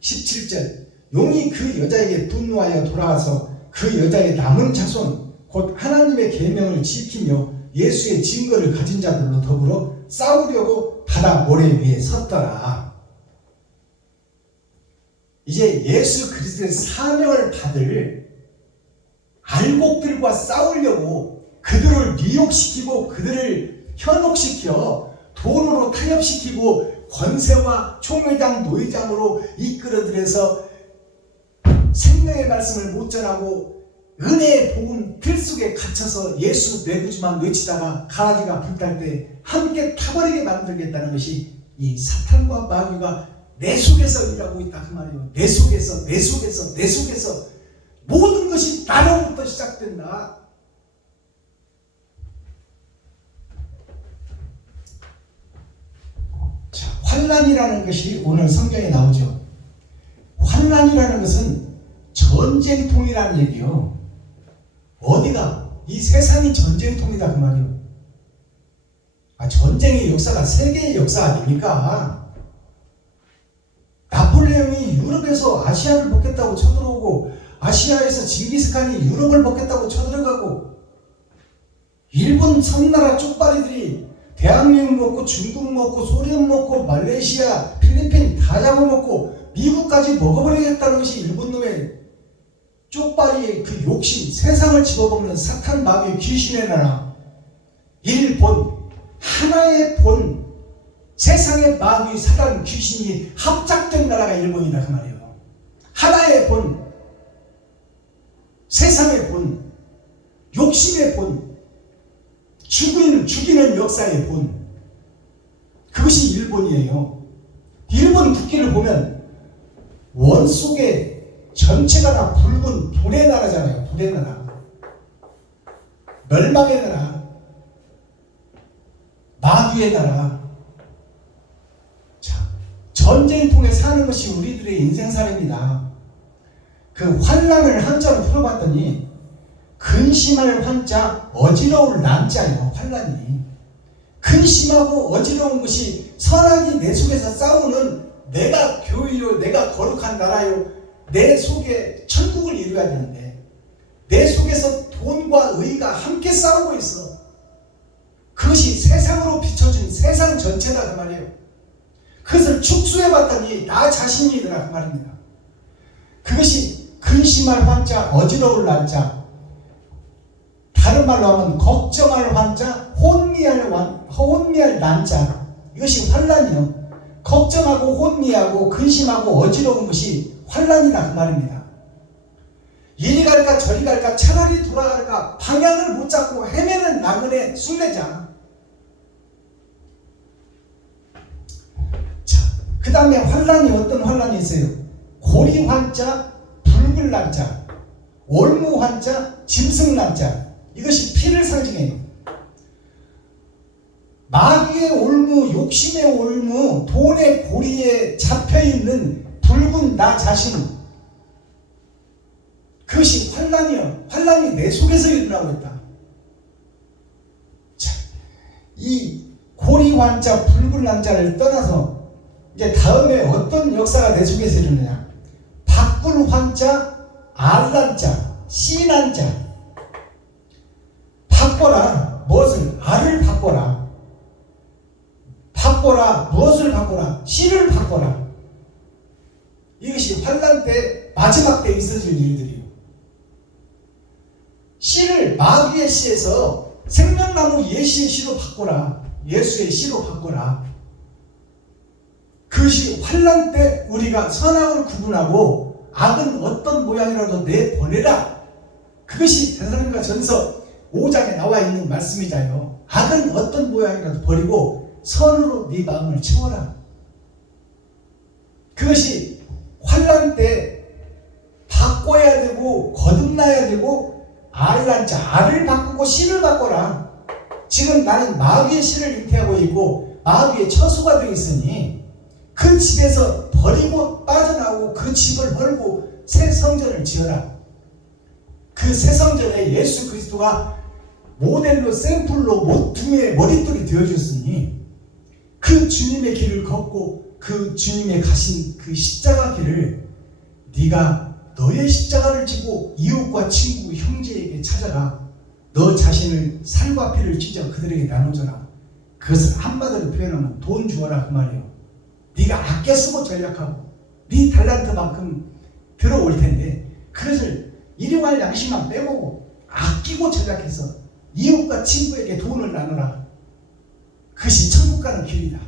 17절 용이 그 여자에게 분노하여 돌아와서 그 여자의 남은 자손 곧 하나님의 계명을 지키며 예수의 증거를 가진 자들로 더불어 싸우려고 바다 모래 위에 섰더라. 이제 예수 그리스도의 사명을 받을 알곡들과 싸우려고 그들을 미혹시키고 그들을 현혹시켜 돈으로 타협시키고 권세와 총회장 노회장으로 이끌어들여서 생명의 말씀을 못 전하고 은혜의 복음 틀 속에 갇혀서 예수 내구주만 외치다가 가라지가 불탈 때 함께 타버리게 만들겠다는 것이 이 사탄과 마귀가 내 속에서 일하고 있다 그 말이에요. 내 속에서 모든 것이 나로부터 시작된다. 자, 환난이라는 것이 오늘 성경에 나오죠. 환난이라는 것은 전쟁통이라는 얘기요. 어디가? 이 세상이 전쟁통이다 그 말이에요. 전쟁의 역사가 세계의 역사 아닙니까? 나폴레옹이 유럽에서 아시아를 먹겠다고 쳐들어오고 아시아에서 징기스칸이 유럽을 먹겠다고 쳐들어가고 일본 섬나라 쪽발이들이 대한민국 먹고 중국 먹고 소련 먹고 말레이시아 필리핀 다 잡아먹고 미국까지 먹어버리겠다는 것이 일본 놈의 쪽발이의 그 욕심, 세상을 집어먹는 사탄 마귀 귀신의 나라, 일본, 하나의 본, 세상의 마귀 사단 귀신이 합작된 나라가 일본이다 그 말이에요. 하나의 본, 세상의 본, 욕심의 본, 죽이는 역사의 본, 그것이 일본이에요. 일본 국기를 보면 원 속에 전체가 다 붉은 불의 나라잖아요. 불의 나라, 멸망의 나라, 마귀의 나라. 자, 전쟁을 통해 사는 것이 우리들의 인생사입니다. 그 환란을 한자로 풀어봤더니 근심할 환자, 어지러울 난자예요. 환란이 근심하고 어지러운 것이 선악이 내 속에서 싸우는, 내가 교회요, 내가 거룩한 나라요, 내 속에 천국을 이루어야 되는데 내 속에서 돈과 의가 함께 싸우고 있어. 그것이 세상으로 비춰진 세상 전체다 그 말이에요. 그것을 축소해봤더니 나 자신이더라 그 말입니다. 그것이 근심할 환자, 어지러울 난자, 다른 말로 하면 걱정할 환자, 혼미할 난자, 이것이 환란이요. 걱정하고 혼미하고 근심하고 어지러운 것이 환란이다 그 말입니다. 이리 갈까 저리 갈까 차라리 돌아갈까 방향을 못 잡고 헤매는 나그네 순례자. 자, 그 다음에 환란이 어떤 환란이 있어요? 고리 환자, 붉은 난자, 올무 환자, 짐승 난자. 이것이 피를 상징해요. 마귀의 올무, 욕심의 올무, 돈의 고리에 잡혀있는 붉은 나 자신, 그것이 환란이요. 환란이 내 속에서 일어나고 있다. 자, 이 고리 환자, 붉은 난자를 떠나서 이제 다음에 어떤 역사가 내 속에서 일어나냐? 바꿀 환자, 알난자, 씨난자. 바꿔라. 무엇을? 알을 바꿔라. 바꿔라. 무엇을 바꿔라? 씨를 바꿔라. 이것이 환란 때, 마지막 때 있어질 일들이에요. 씨를 마귀의 씨에서 생명나무 예시의 씨로 바꿔라. 예수의 씨로 바꿔라. 그것이 환란 때 우리가 선악을 구분하고 악은 어떤 모양이라도 내보내라. 그것이 데살로니가 전서 5장에 나와 있는 말씀이잖아요. 악은 어떤 모양이라도 버리고 선으로 네 마음을 채워라. 그것이 환란 때 바꿔야 되고 거듭나야 되고, 알난자, 알을 바꾸고 씨를 바꿔라. 지금 나는 마귀의 씨를 잉태하고 있고 마귀의 처소가 되어 있으니 그 집에서 버리고 빠져나오고 그 집을 헐고 새 성전을 지어라. 그 새 성전에 예수 그리스도가 모델로, 샘플로 모퉁이의 머릿돌이 되어줬으니 그 주님의 길을 걷고 그 주님의 가신 그 십자가 길을 네가 너의 십자가를 지고 이웃과 친구, 형제에게 찾아가 너 자신을 살과 피를 찢어 그들에게 나눠줘라. 그것을 한마디로 표현하면 돈 주어라 그 말이에요. 네가 아껴 쓰고 전략하고 네 달란트만큼 들어올 텐데 그것을 일용할 양심만 빼보고 아끼고 전략해서 이웃과 친구에게 돈을 나누라. 그것이 천국 가는 길이다.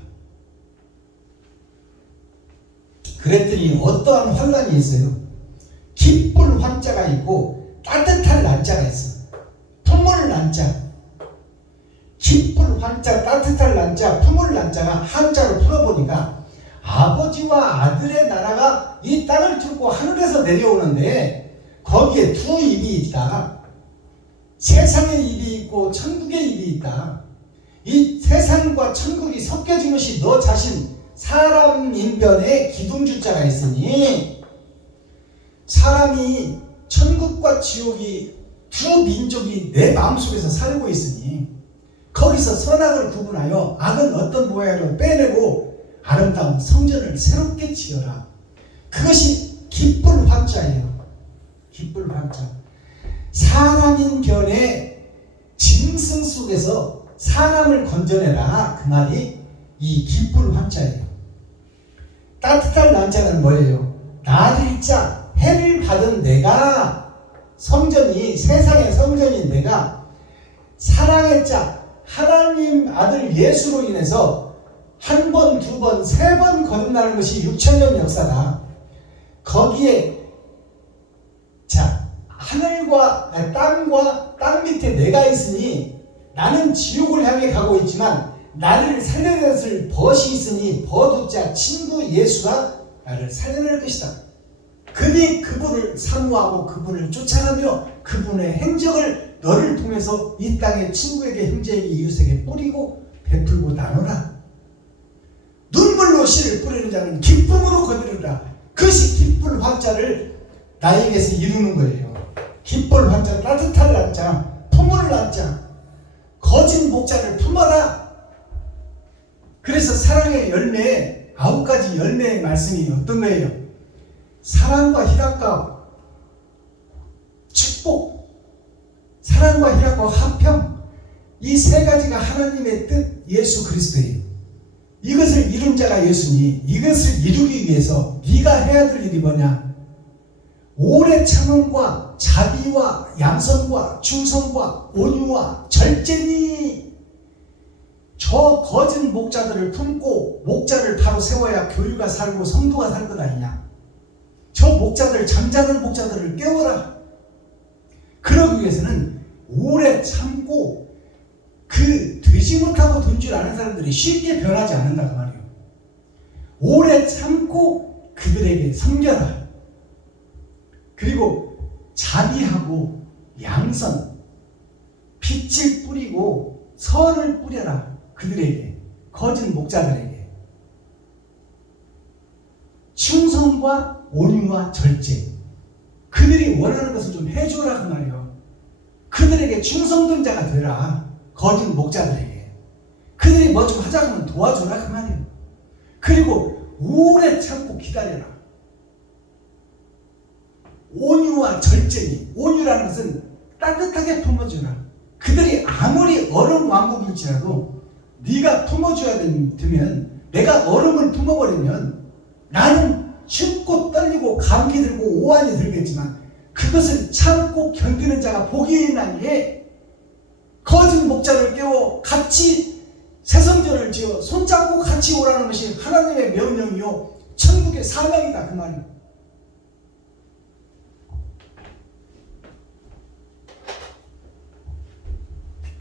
그랬더니 어떠한 환란이 있어요? 기쁠 환자가 있고 따뜻할 난자가 있어. 품을 난자. 기쁠 환자, 따뜻할 난자, 품을 난자가 한자로 풀어보니까 아버지와 아들의 나라가 이 땅을 뚫고 하늘에서 내려오는데 거기에 두 입이 있다. 세상의 입이 있고 천국의 입이 있다. 이 세상과 천국이 섞여진 것이 너 자신, 사람 인변에 기둥주자가 있으니 사람이 천국과 지옥이 두 민족이 내 마음속에서 살고 있으니 거기서 선악을 구분하여 악은 어떤 모양으로 빼내고 아름다운 성전을 새롭게 지어라. 그것이 기쁠 환자예요. 기쁠 환자. 사람인 변의 짐승 속에서 사람을 건져내라. 그 말이 이 기쁠 환자예요. 따뜻할 난자는 뭐예요? 날일자 해를 받은 내가 성전이, 세상의 성전인 내가 사랑의 짝 하나님 아들 예수로 인해서 한 번, 두 번, 세 번 거듭나는 것이 6,000년 역사다. 거기에 하늘과 땅과 땅 밑에 내가 있으니 나는 지옥을 향해 가고 있지만 나를 살려낼 벗이 있으니 벗우자 친구 예수가 나를 살려낼 것이다. 그니 그분을 사모하고 그분을 쫓아가며 그분의 행적을 너를 통해서 이 땅의 친구에게, 형제에게, 이웃에게 뿌리고 베풀고 나누라. 눈물로 씨를 뿌리는 자는 기쁨으로 거두리라. 그것이 기쁠 환자를 나에게서 이루는 거예요. 기쁠 환자, 따뜻할 환자, 품을 환자, 거짓 목자를 품어라. 그래서 사랑의 열매, 9가지 열매의 말씀이 어떤 거예요? 사랑과 희락과 축복, 사랑과 희락과 화평, 이 세 가지가 하나님의 뜻, 예수 그리스도예요. 이것을 이룬 자가 예수니 이것을 이루기 위해서 네가 해야 될 일이 뭐냐? 오래 참음과 자비와 양선과 충성과 온유와 절제니 저 거짓 목자들을 품고 목자를 바로 세워야 교회가 살고 성도가 살 것 아니냐. 저 목자들, 잠자는 목자들을 깨워라. 그러기 위해서는 오래 참고 그 되지 못하고 돈 줄 아는 사람들이 쉽게 변하지 않는다 그 말이에요. 오래 참고 그들에게 섬겨라. 그리고 자비하고 양선, 빛을 뿌리고 선을 뿌려라. 그들에게, 거짓 목자들에게. 충성과 온유와 절제, 그들이 원하는 것을 좀 해줘라 그 말이에요. 그들에게 충성된 자가 되라. 거짓 목자들에게 그들이 뭐 좀 하자면 도와줘라 그 말이에요. 그리고 오래 참고 기다려라. 온유와 절제니, 온유라는 것은 따뜻하게 품어주라. 그들이 아무리 얼음 왕국일지라도 네가 품어줘야 되면, 내가 얼음을 품어버리면 나는 춥고 떨리고 감기 들고 오한이 들겠지만 그것을 참고 견디는 자가 복이 있나니 거짓 목자를 깨워 같이 새성전을 지어 손잡고 같이 오라는 것이 하나님의 명령이요 천국의 사명이다 그 말이에요.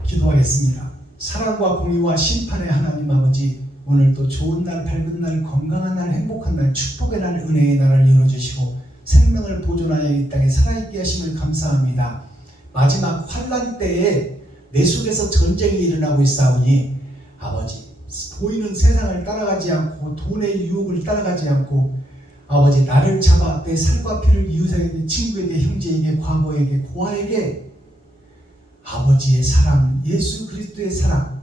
기도하겠습니다. 사랑과 공의와 심판의 하나님 아버지, 오늘도 좋은 날, 밝은 날, 건강한 날, 행복한 날, 축복의 날, 은혜의 날을 이루어주시고 생명을 보존하여 이 땅에 살아있게 하심을 감사합니다. 마지막 환난 때에 내 속에서 전쟁이 일어나고 있사오니 아버지, 보이는 세상을 따라가지 않고 돈의 유혹을 따라가지 않고 아버지, 나를 잡아 내 살과 피를 이웃에게, 친구에게, 형제에게, 과거에게, 고아에게 아버지의 사랑, 예수 그리스도의 사랑,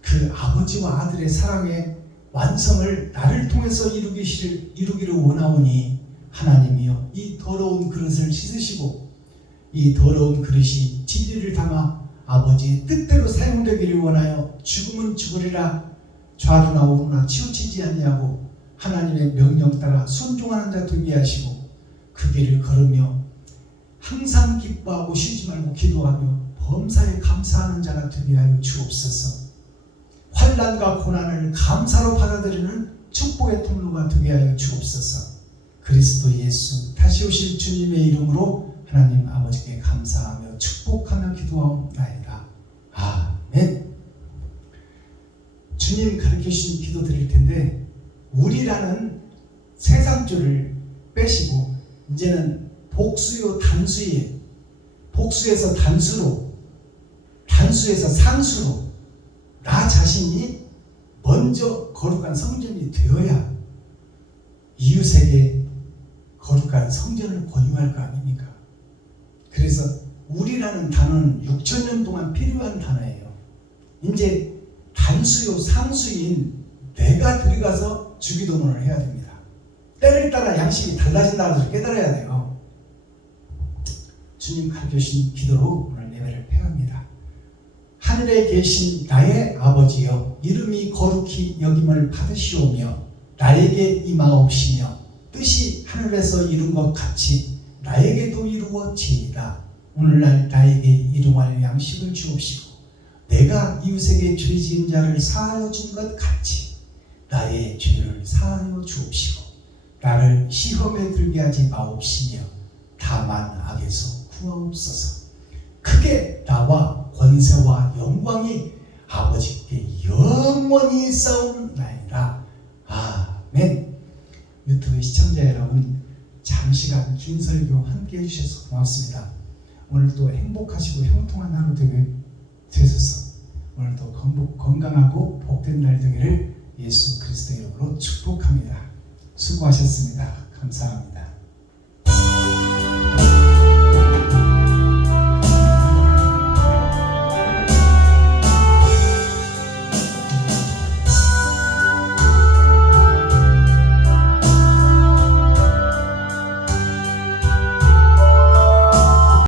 그 아버지와 아들의 사랑의 완성을 나를 통해서 이루기를 원하오니 하나님이여, 이 더러운 그릇을 씻으시고 이 더러운 그릇이 진리를 담아 아버지의 뜻대로 사용되기를 원하여 죽으면 죽으리라 좌로나 우로나 치우치지 아니하고 하나님의 명령 따라 순종하는 자 되게 하시고 그 길을 걸으며 항상 기뻐하고 쉬지 말고 기도하며 범사에 감사하는 자가 되게 하여 주옵소서. 환난과 고난을 감사로 받아들이는 축복의 통로가 되게 하여 주옵소서. 그리스도 예수 다시 오실 주님의 이름으로 하나님 아버지께 감사하며 축복하며 기도하옵나이다. 아멘. 주님 가르쳐주신 기도 드릴 텐데, 우리라는 세상줄을 빼시고 이제는 복수요 단수에, 복수에서 단수로, 단수에서 상수로 나 자신이 먼저 거룩한 성전이 되어야 이웃에게 거룩한 성전을 권유할 거 아닙니까? 그래서 우리라는 단어는 6,000년 동안 필요한 단어예요. 이제 단수요 상수인 내가 들어가서 주기도문을 해야 됩니다. 때를 따라 양식이 달라진다는 것을 깨달아야 돼요. 주님 가르쳐주신 기도로 오늘 예배를 폐합니다. 하늘에 계신 나의 아버지여, 이름이 거룩히 여김을 받으시오며 나에게 임하옵시며 뜻이 하늘에서 이룬 것 같이 나에게도 이루어지이다. 오늘날 나에게 일용할 양식을 주옵시고 내가 이웃에게 죄 지은 자를 사하여 준 것 같이 나의 죄를 사하여 주옵시고 나를 시험에 들게 하지 마옵시며 다만 악에서 구하옵소서. 크게 나와 권세와 영광이 아버지께 영원히 싸움나이다. 아멘. 유튜브 시청자 여러분, 장시간 긴 설교 함께 해주셔서 고맙습니다. 오늘도 행복하시고 형통한 하루 되소서. 오늘도 건강하고 복된 날 되기를 예수 그리스도 이름으로 축복합니다. 수고하셨습니다. 감사합니다.